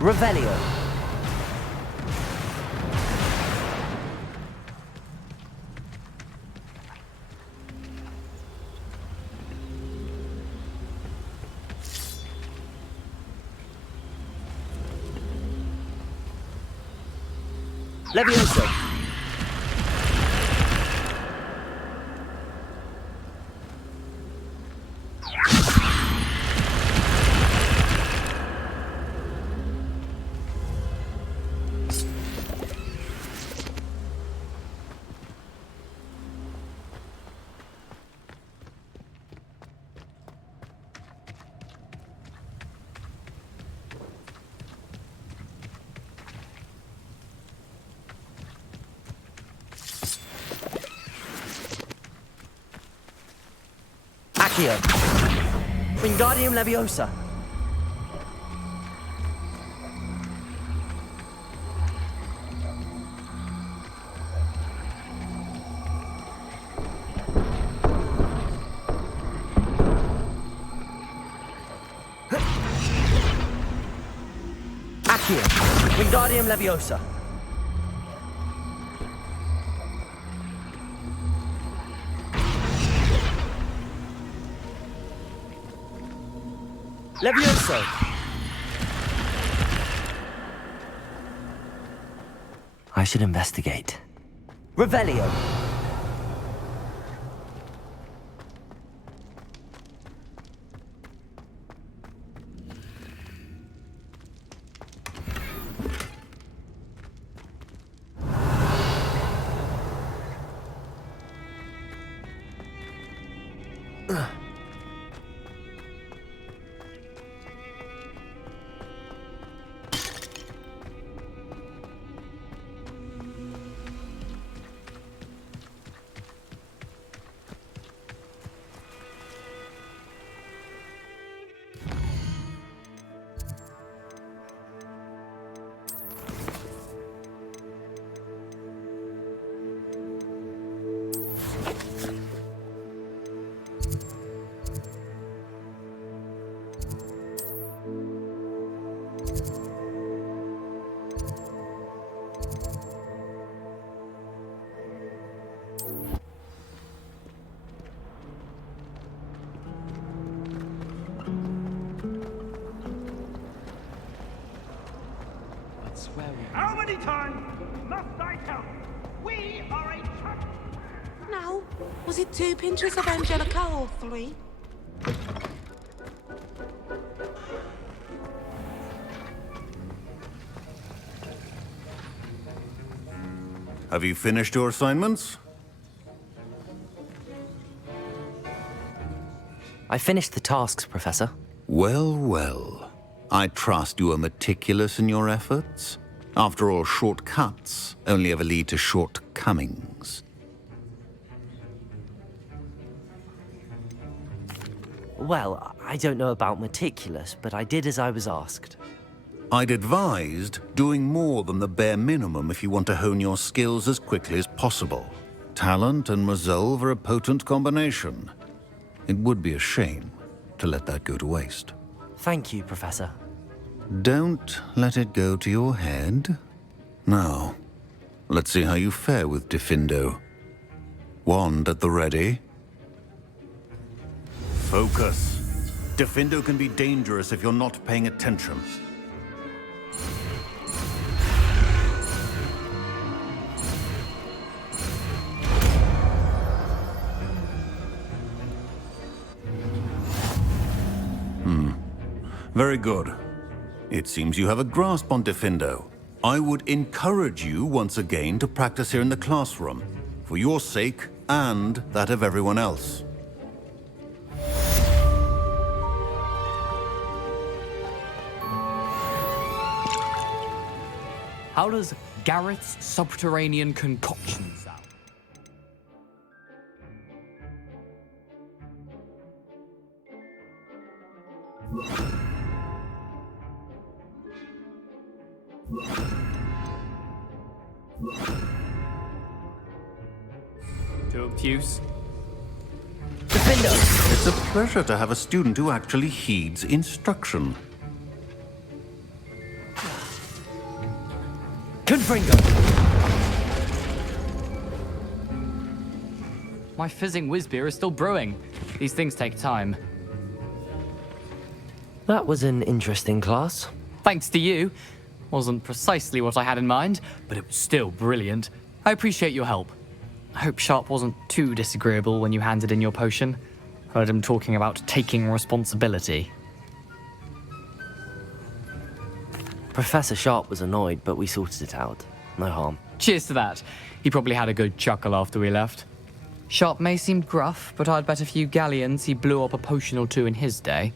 Revelio. Levioso. Accio. Wingardium Leviosa. Accio. Wingardium Leviosa. Levioso! I should investigate. Revelio! How many times must I tell you? We are a trust. Now, was it 2 pinches of Angelica or 3? Have you finished your assignments? I finished the tasks, Professor. Well, well. I trust you are meticulous in your efforts. After all, shortcuts only ever lead to shortcomings. Well, I don't know about meticulous, but I did as I was asked. I'd advised doing more than the bare minimum if you want to hone your skills as quickly as possible. Talent and resolve are a potent combination. It would be a shame to let that go to waste. Thank you, Professor. Don't let it go to your head. Now, let's see how you fare with Diffindo. Wand at the ready. Focus. Diffindo can be dangerous if you're not paying attention. Very good. It seems you have a grasp on Diffindo. I would encourage you once again to practice here in the classroom, for your sake and that of everyone else. How does Garrett's subterranean concoction sound? Too obtuse? Diffindo! It's a pleasure to have a student who actually heeds instruction. Fringo! My fizzing whiz beer is still brewing. These things take time. That was an interesting class. Thanks to you. Wasn't precisely what I had in mind, but it was still brilliant. I appreciate your help. I hope Sharp wasn't too disagreeable when you handed in your potion. Heard him talking about taking responsibility. Professor Sharp was annoyed, but we sorted it out. No harm. Cheers to that. He probably had a good chuckle after we left. Sharp may seem gruff, but I'd bet a few galleons he blew up a potion or two in his day.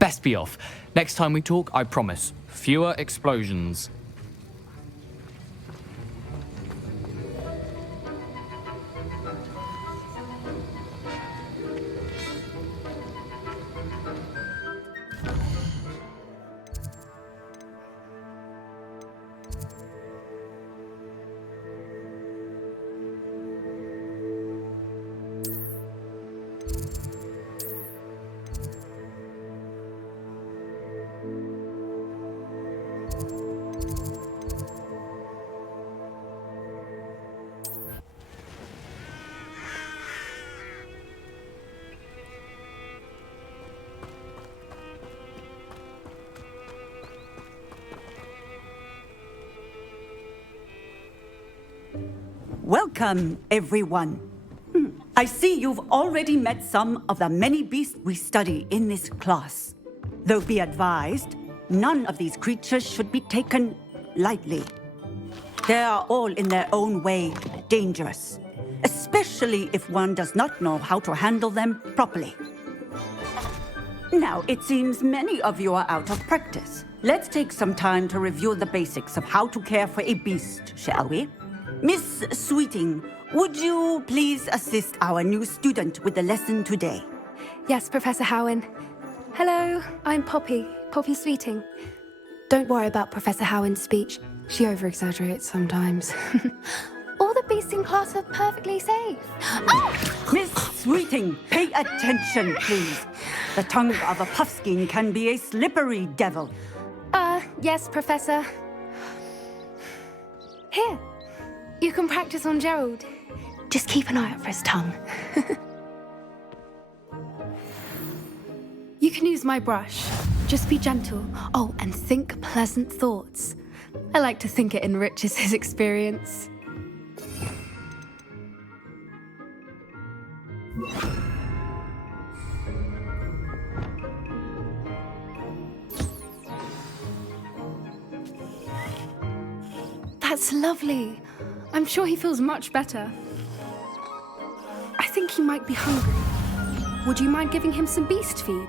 Best be off. Next time we talk, I promise, fewer explosions. Welcome, everyone. I see you've already met some of the many beasts we study in this class. Though be advised, none of these creatures should be taken lightly. They are all in their own way dangerous, especially if one does not know how to handle them properly. Now, it seems many of you are out of practice. Let's take some time to review the basics of how to care for a beast, shall we? Miss Sweeting, would you please assist our new student with the lesson today? Yes, Professor Howen. Hello, I'm Poppy Sweeting. Don't worry about Professor Howen's speech. She over-exaggerates sometimes. All the beasts in class are perfectly safe. Oh! Miss Sweeting, pay attention, please. The tongue of a puffskein can be a slippery devil. Yes, Professor. Here. You can practice on Gerald. Just keep an eye out for his tongue. You can use my brush. Just be gentle. Oh, and think pleasant thoughts. I like to think it enriches his experience. That's lovely. I'm sure he feels much better. I think he might be hungry. Would you mind giving him some beast feed?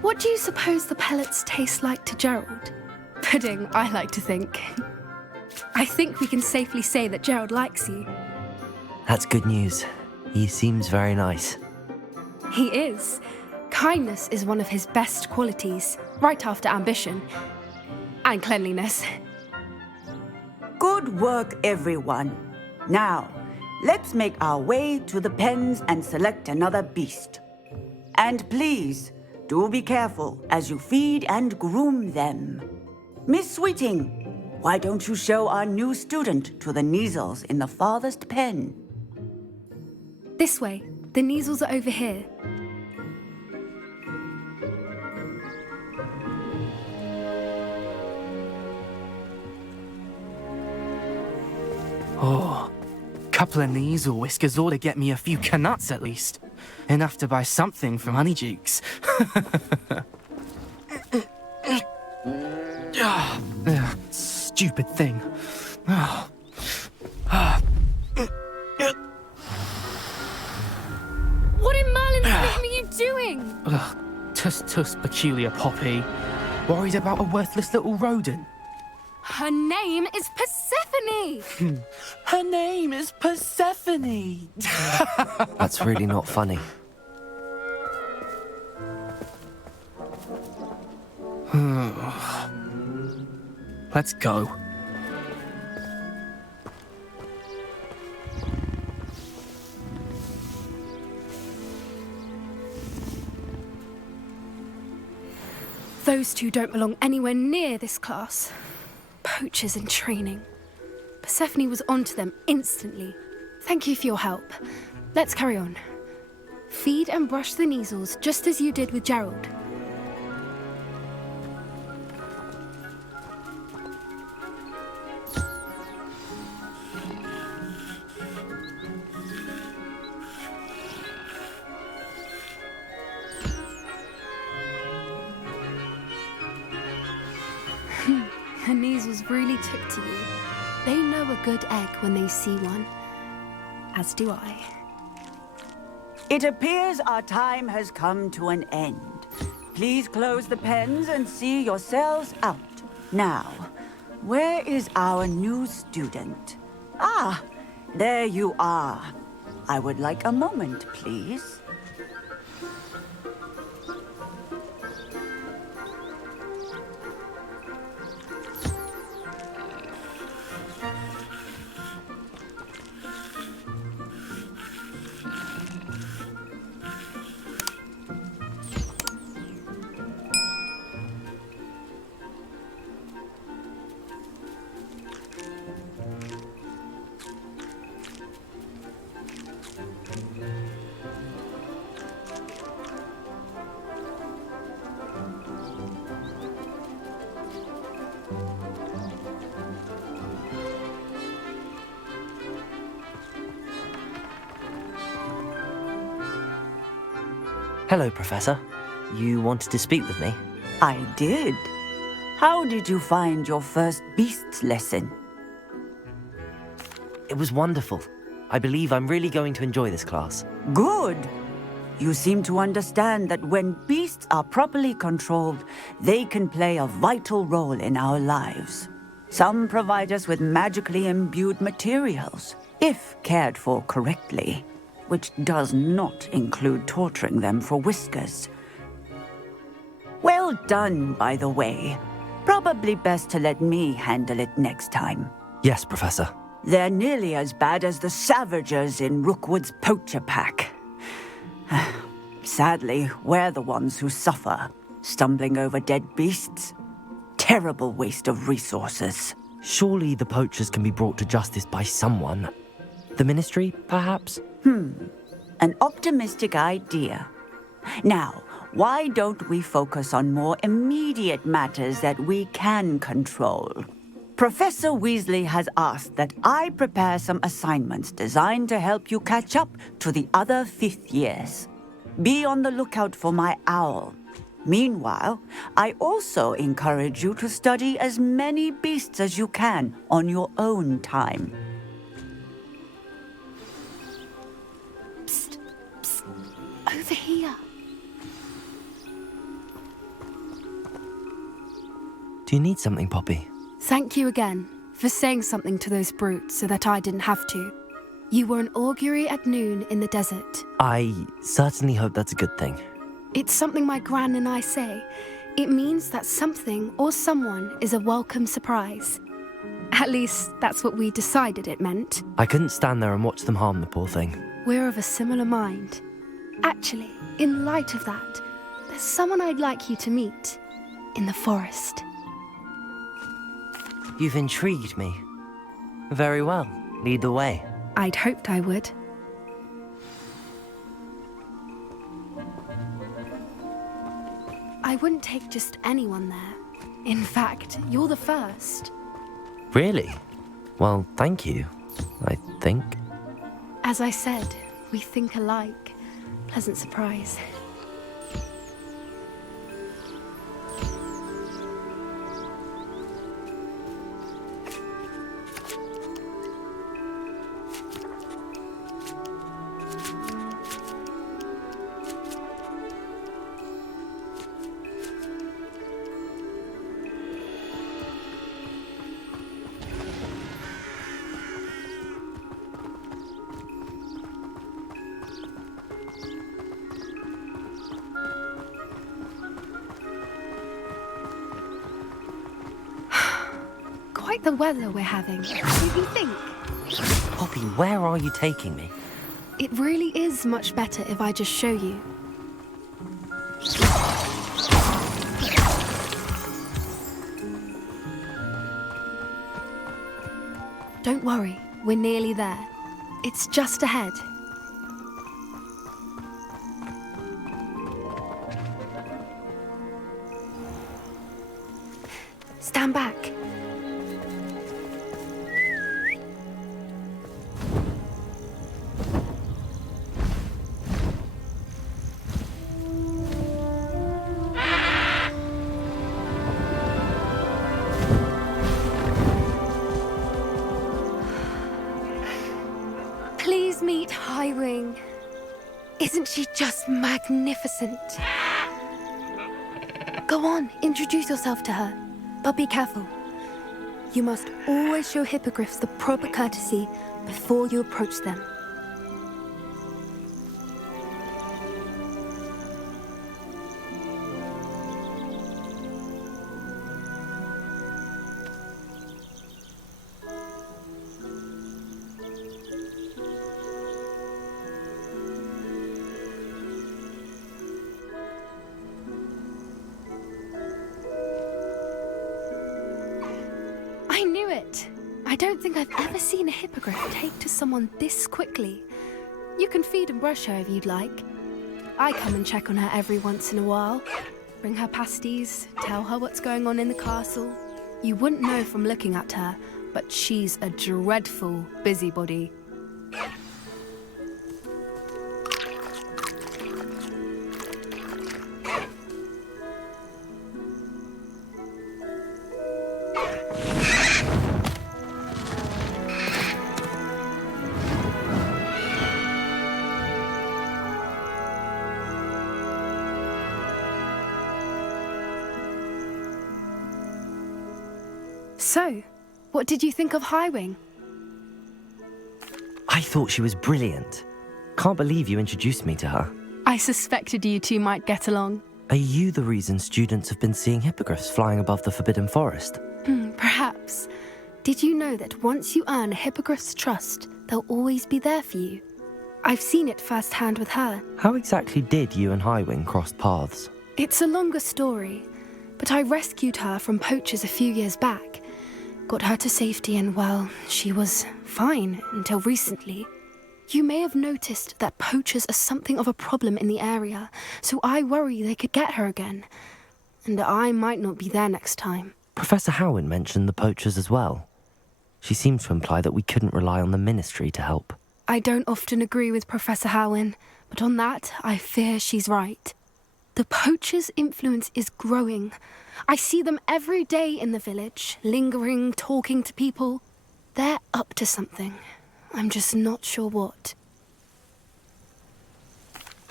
What do you suppose the pellets taste like to Gerald? Pudding, I like to think. I think we can safely say that Gerald likes you. That's good news. He seems very nice. He is. Kindness is one of his best qualities, right after ambition. And cleanliness. Good work, everyone. Now, let's make our way to the pens and select another beast. And please, do be careful as you feed and groom them. Miss Sweeting, why don't you show our new student to the Kneazles in the farthest pen? This way. The Kneazles are over here. Oh, couple of Kneazle whiskers ought to get me a few canuts at least. Enough to buy something from Honeydukes. Stupid thing. What in Merlin's name are you doing? Tuss, peculiar Poppy. Worried about a worthless little rodent. Her name is Persephone! Her name is Persephone! That's really not funny. Let's go. Those two don't belong anywhere near this class. Poachers in training. Persephone was onto them instantly. Thank you for your help. Let's carry on. Feed and brush the Neasels just as you did with Gerald. The Neasels really took to you. They know a good egg when they see one. As do I. It appears our time has come to an end. Please close the pens and see yourselves out. Now, where is our new student? Ah, there you are. I would like a moment, please. Hello, Professor. You wanted to speak with me? I did. How did you find your first beasts lesson? It was wonderful. I believe I'm really going to enjoy this class. Good. You seem to understand that when beasts are properly controlled, they can play a vital role in our lives. Some provide us with magically imbued materials, if cared for correctly, which does not include torturing them for whiskers. Well done, by the way. Probably best to let me handle it next time. Yes, Professor. They're nearly as bad as the Savagers in Rookwood's poacher pack. Sadly, we're the ones who suffer, stumbling over dead beasts. Terrible waste of resources. Surely the poachers can be brought to justice by someone. The Ministry, perhaps? An optimistic idea. Now, why don't we focus on more immediate matters that we can control? Professor Weasley has asked that I prepare some assignments designed to help you catch up to the other 5th years. Be on the lookout for my owl. Meanwhile, I also encourage you to study as many beasts as you can on your own time. Psst, psst. Over here. Do you need something, Poppy? Thank you again for saying something to those brutes so that I didn't have to. You were an augury at noon in the desert. I certainly hope that's a good thing. It's something my gran and I say. It means that something or someone is a welcome surprise. At least, that's what we decided it meant. I couldn't stand there and watch them harm the poor thing. We're of a similar mind. Actually, in light of that, there's someone I'd like you to meet. In the forest. You've intrigued me. Very well. Lead the way. I'd hoped I would. I wouldn't take just anyone there. In fact, you're the first. Really? Well, thank you, I think. As I said, we think alike. Pleasant surprise. Quite the weather we're having, don't you think? Poppy, where are you taking me? It really is much better if I just show you. Don't worry, we're nearly there. It's just ahead. Stand back. Please meet Highwing. Isn't she just magnificent? Go on, introduce yourself to her. But be careful. You must always show hippogriffs the proper courtesy before you approach them. I knew it! I don't think I've ever seen a hippogriff take to someone this quickly. You can feed and brush her if you'd like. I come and check on her every once in a while. Bring her pasties, tell her what's going on in the castle. You wouldn't know from looking at her, but she's a dreadful busybody. So, what did you think of Highwing? I thought she was brilliant. Can't believe you introduced me to her. I suspected you two might get along. Are you the reason students have been seeing hippogriffs flying above the Forbidden Forest? Perhaps. Did you know that once you earn a hippogriff's trust, they'll always be there for you? I've seen it firsthand with her. How exactly did you and Highwing cross paths? It's a longer story, but I rescued her from poachers a few years back. Got her to safety and, well, she was fine until recently. You may have noticed that poachers are something of a problem in the area, so I worry they could get her again. And I might not be there next time. Professor Howin mentioned the poachers as well. She seemed to imply that we couldn't rely on the ministry to help. I don't often agree with Professor Howin, but on that, I fear she's right. The poachers' influence is growing. I see them every day in the village, lingering, talking to people. They're up to something. I'm just not sure what.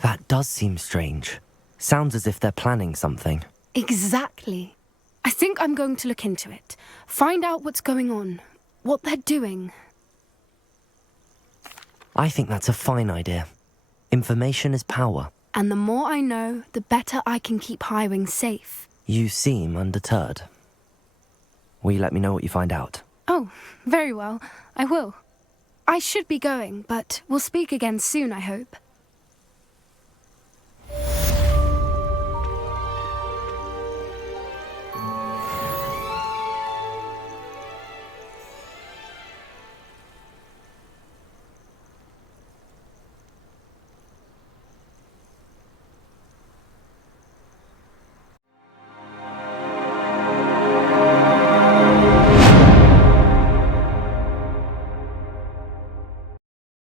That does seem strange. Sounds as if they're planning something. Exactly. I think I'm going to look into it. Find out what's going on, what they're doing. I think that's a fine idea. Information is power. And the more I know, the better I can keep Highwing safe. You seem undeterred. Will you let me know what you find out? Oh, very well. I will. I should be going, but we'll speak again soon, I hope.